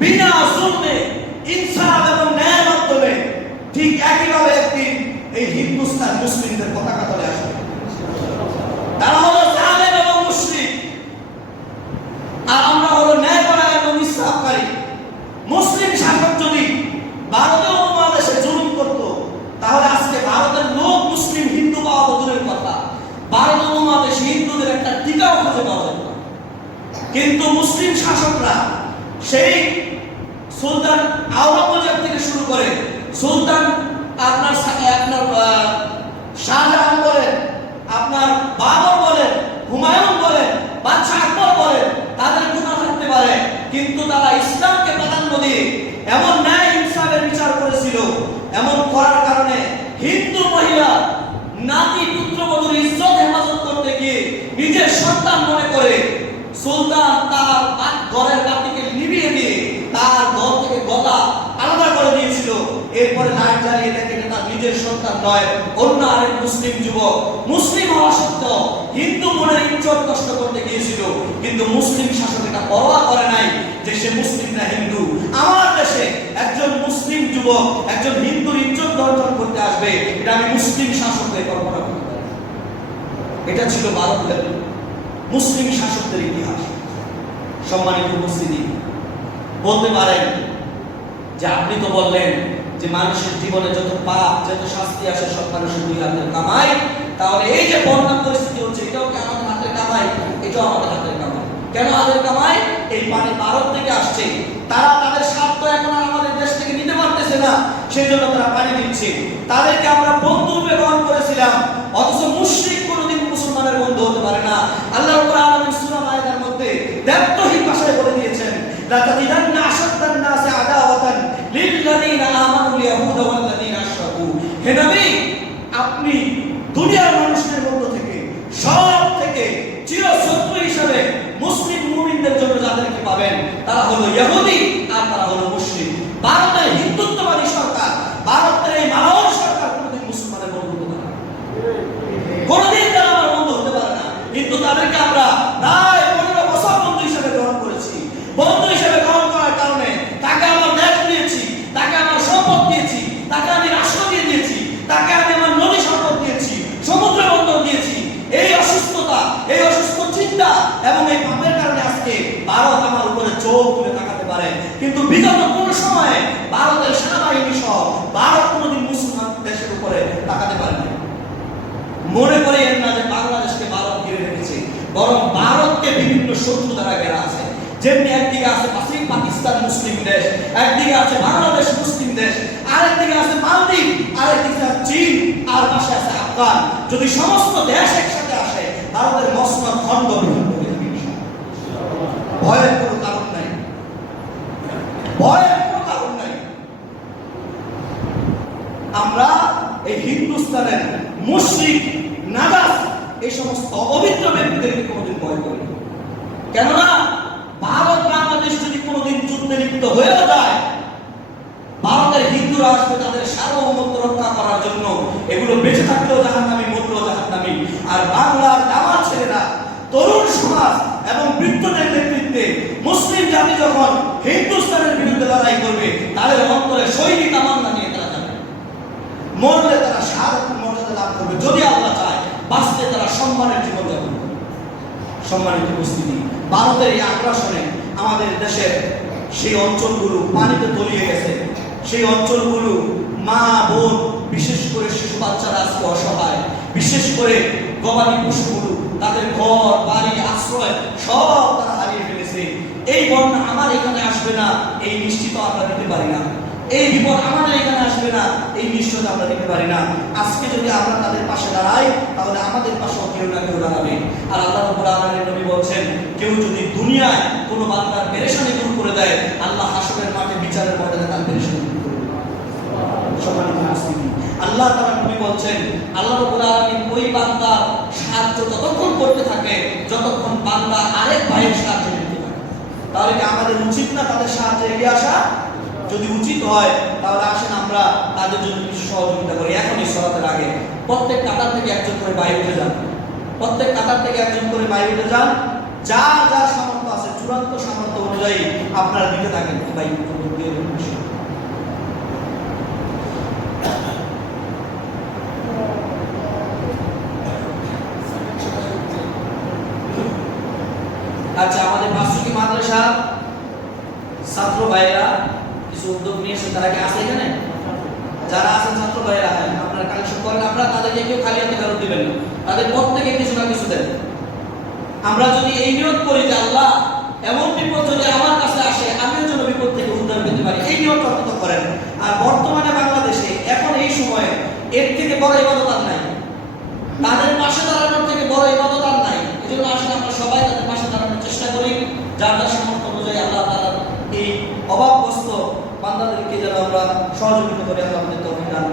বিনা জুলমে, ইনসাফ এবং ন্যায়ের মাধ্যমে, ঠিক একইভাবে একদিন এই হিন্দুস্তান মুসলিমদের পতাকা তলে আসবে। তারা হলো জালেম এবং মুশরিক, আর আমরা হলো ন্যায়পরায়ণ এবং ইনসাফকারী। মুসলিম শাসক যদি ভারতীয় উপমহাদেশে জুলুম করত, তাহলে আজকে ভারতের লোক মুসলিম হিন্দু পাওয়া তো দূরের কথা, ভারত উপমহাদেশে হিন্দুদের একটা টিকাও খুঁজে পাওয়া যেত না। কিন্তু মুসলিম শাসকরা সেই সুলতান আওরঙ্গজেব থেকে শুরু করে সুলতান আপনার শাহজাহান বলেন, আপনার বাবর বলেন, হুমায়ুন বলেন, বাদশাহ আকবর বলেন, তাদের গুনাহ থাকতে পারে, কিন্তু তারা ইসলামকে প্রাধান্য দিয়ে এমন ন্যায় ইনসাফের বিচার করেছিল। এমন করার কারণে হিন্দু মহিলা নাতি পুত্রবধূর ইজ্জত হেফাজত করতে গিয়ে নিজের সন্তান মনে করে সুলতান তার ঘরের বাতিকে নিভিয়ে দিয়ে তার ঘর থেকে গলা আলাদা করে দিয়েছিল। এরপরে লাইট জ্বালিয়ে দেখে তার নিজের সন্তান নয়, অন্য আরেক মুসলিম যুবক। মুসলিম হওয়া সত্ত্বেও হিন্দু মনের ইজ্জত নষ্ট করতে গিয়েছিল, কিন্তু মুসলিম শাসক এটা পরোয়া করে নাই যে সে মুসলিম না হিন্দু। আমার দেশে একজন মুসলিম যুবক একজন হিন্দুর ইজ্জত অর্জন করতে আসবে, এটা আমি মুসলিম শাসকদের কল্পনা করতে পারি। এটা ছিল ভারতের মুসলিম শাসকদের ইতিহাস। সম্মানিত উপস্থিতি, বলতে পারেন যে আপনি তো বললেন যে মানুষের জীবনে যত পাপ, যত শাস্তি আসে সব মানুষের দুই হাতের কামাই, তাহলে এই যে বন্যা পরিস্থিতি হচ্ছে এটাও কি আমাদের হাতের কামাই? এটাও আমাদের হাতের কামাই। কেন হাতের কামাই? এই পানি ভারত থেকে আসছে, তারা তাদের স্বার্থ এখন আর আমাদের দেশ থেকে নিতে পারতেছে না, সেই জন্য তারা পানি দিচ্ছে। তাদেরকে আমরা বন্ধু রূপে গ্রহণ করেছিলাম, অথচ মুশরিক কোনোদিন মুসলমানের বন্ধু হতে পারে না। আল্লাহ রাব্বুল আলামিন সূরা মাইদার মধ্যে দেবতহীন ভাষায় বলে দিয়েছেন, লাতাজিদান্না আশাদ্দান নাসি আদাওয়াতান লিল্লাযিনা আমানুল ইয়াহুদা ওয়াল্লাযিনা আশরাকু। হে নবী, আপনি দুনিয়ার মানুষদের মধ্য থেকে সব থেকে চিরশত্রু হিসেবে মুসলিম মুমিনদের জন্য যাদেরকে পাবেন তারা হলো ইহুদি আর তারা হলো মুশরিক। ভারতের হিন্দুত্ববাদী সরকার, ভারতের এই মালাওয়ার সরকার কোনোদিন মুসলমানের বন্ধু হতে পারে না, কোনোদিন তারা আমার বন্ধু হতে পারে না। কিন্তু তাদেরকে আমরা প্রায় 15 বছর বন্ধু হিসেবে গ্রহণ করেছি। বন্ধু হিসেবে গ্রহণ করার কারণে তাকে আমার দেশ দিয়েছি, তাকে আমার সম্পদ দিয়েছি, তাকে আমি রাষ্ট্র দিয়ে দিয়েছি, তাকে আমি আমার নদী সম্পদ দিয়েছি, সমুদ্র বন্দর দিয়েছি। এই অসুস্থতা, এই অসুস্থ চিন্তা এবং এই পাপের কারণে আজকে ভারত আমার উপরে চোখ তুলে তাকাতে পারে। কিন্তু বিগত কোন সময়ে ভারতের সেনাবাহিনী সহ ভারত কোনোদিন মুসলমান দেশের উপরে তাকাতে পারে না। মনে করেন না যে বাংলাদেশকে ভারত ঘিরে রেখেছে, বরং ভারতকে বিভিন্ন শত্রু দ্বারা ঘেরা আছে। যেমনি একদিকে আছে পাকিস্তান মুসলিম দেশ, একদিকে আছে বাংলাদেশ মুসলিম দেশ, আরেকদিকে আছে মালদ্বীপ, আরেকদিকে আছে চীন, আর পাশে আছে আফগান। যদি সমস্ত দেশ একসাথে আসে ভারতের মসনদ খণ্ড বিখণ্ড হয়ে যাবে। ভয়ের কোনো কারণ নাই, ভয়ের কোনো কারণ নাই। আমরা এই হিন্দুস্তানের মুশরিক, নাজাস, এই সমস্ত অপবিত্র ব্যক্তিদেরকে কোনোদিন ভয় করি না। কেননা ভারত বাংলাদেশ যদি কোনোদিন যুদ্ধে লিপ্ত হয়েও যায়, ভারতের হিন্দুরা আসবে তাদের সার্বভৌমত্ব রক্ষা করার জন্য। এগুলো বেঁচে থাকলেও জাহান্নামী, মরলেও জাহান্নামী। আর বাংলার আমার ছেলেরা, তরুণ সমাজ এবং বৃদ্ধদের নেতৃত্বে মুসলিম জাতি যখন হিন্দুস্তানের বিরুদ্ধে লড়াই করবে, তাদের অন্তরে সৈনিক তামান্না নিয়ে তারা যাবে। মরলে তারা শাহাদাতের মর্যাদা লাভ করবে, যদি আল্লাহ চায়। বাঁচলে তারা সম্মানের জীবন যাপন করবে। সম্মানিত উপস্থিতি, ভারতের এই আগ্রাসনে আমাদের দেশের সেই অঞ্চলগুলো পানিতে তলিয়ে গেছে। সেই অঞ্চলগুলো মা বোন, বিশেষ করে শিশু বাচ্চারা আজকে অসহায়। বিশেষ করে গবাদি পশুগুলো তাদের ঘর বাড়ি আশ্রয় সব তারা হারিয়ে ফেলেছে। এই বন্যা আমার এখানে আসবে না এই নিশ্চিত আমরা দিতে পারি না। এই বিপদ আমাদের এখানে আসবে না এই নিশ্চয়তা আমরা দিতে পারি না। আজকে যদি আমরা তাদের পাশে দাঁড়াই, তাহলে আমাদের পাশেও কেউ না কেউ দাঁড়াবে। আর আল্লাহ রাব্বুল আলামিন নবী বলছেন, কেউ যদি দুনিয়ায় কোনো বান্দার পেরেশানি দূর করে দেয়, আল্লাহ হাসরের মাঠে বিচারের ময়দানে তার পেরেশানি সম্মানিত উপস্থিতি, আল্লাহ তাআলা নবী বলছেন আল্লাহ রাব্বুল আলামিন ওই বান্দার সাহায্য ততক্ষণ করতে থাকে যতক্ষণ বান্দা আরেক ভাইয়ের সাহায্য নিতে থাকে। তাহলে কি আমাদের উচিত না তাদের সাহায্যে এগিয়ে আসা? যদি উচিত হয় তাহলে আসেন আমরা তাদের জন্য কিছু সহযোগিতা করি। এখনই সলাতের আগে প্রত্যেক কাতার থেকে একজন করে ভাই উঠে যান, প্রত্যেক কাতার থেকে একজন করে ভাই উঠে যান। যা যা সামর্থ্য আছে চূড়ান্ত সামর্থ্য অনুযায়ী আপনারা দিতে থাকেন। ভাই আচ্ছা, আমাদের বাসুকি মাদ্রাসা ছাত্র ভাইরা কিছু উদ্যোগ নিয়েছে, তারা কি আছে এখানে? যারা আছেন ছাত্র ভাইরা, হ্যাঁ আপনারা কালেকশন করেন, আপনারা তাদেরকে কেউ খালি হাতে ফেরত দিবেন না, তাদের প্রত্যেকে কিছু না কিছু দেন। আমরা যদি এই নিয়ত করি যে আল্লাহ এমন বিপদ যদি আমার কাছে আসে আমিও যেন বিপদ থেকে উদ্ধার পেতে পারি, এই নিয়ত অন্তত করেন। আর বর্তমানে বাংলাদেশে এখন এই সময়ে এর থেকে বড় ইবাদত আর নাই, তাদের পাশে দাঁড়ানোর থেকে বড় ইবাদত আর নাই। এজন্য আসলে আমরা সবাই তাদের পাশে দাঁড়ানোর চেষ্টা করি, যার যার সামর্থ্য অনুযায়ী আল্লাহ তাআলা এই অভাবগ্রস্ত বান্দাদেরকে যেন আমরা সহযোগিতা করি। আল্লাহ আমাদের তৌফিক দান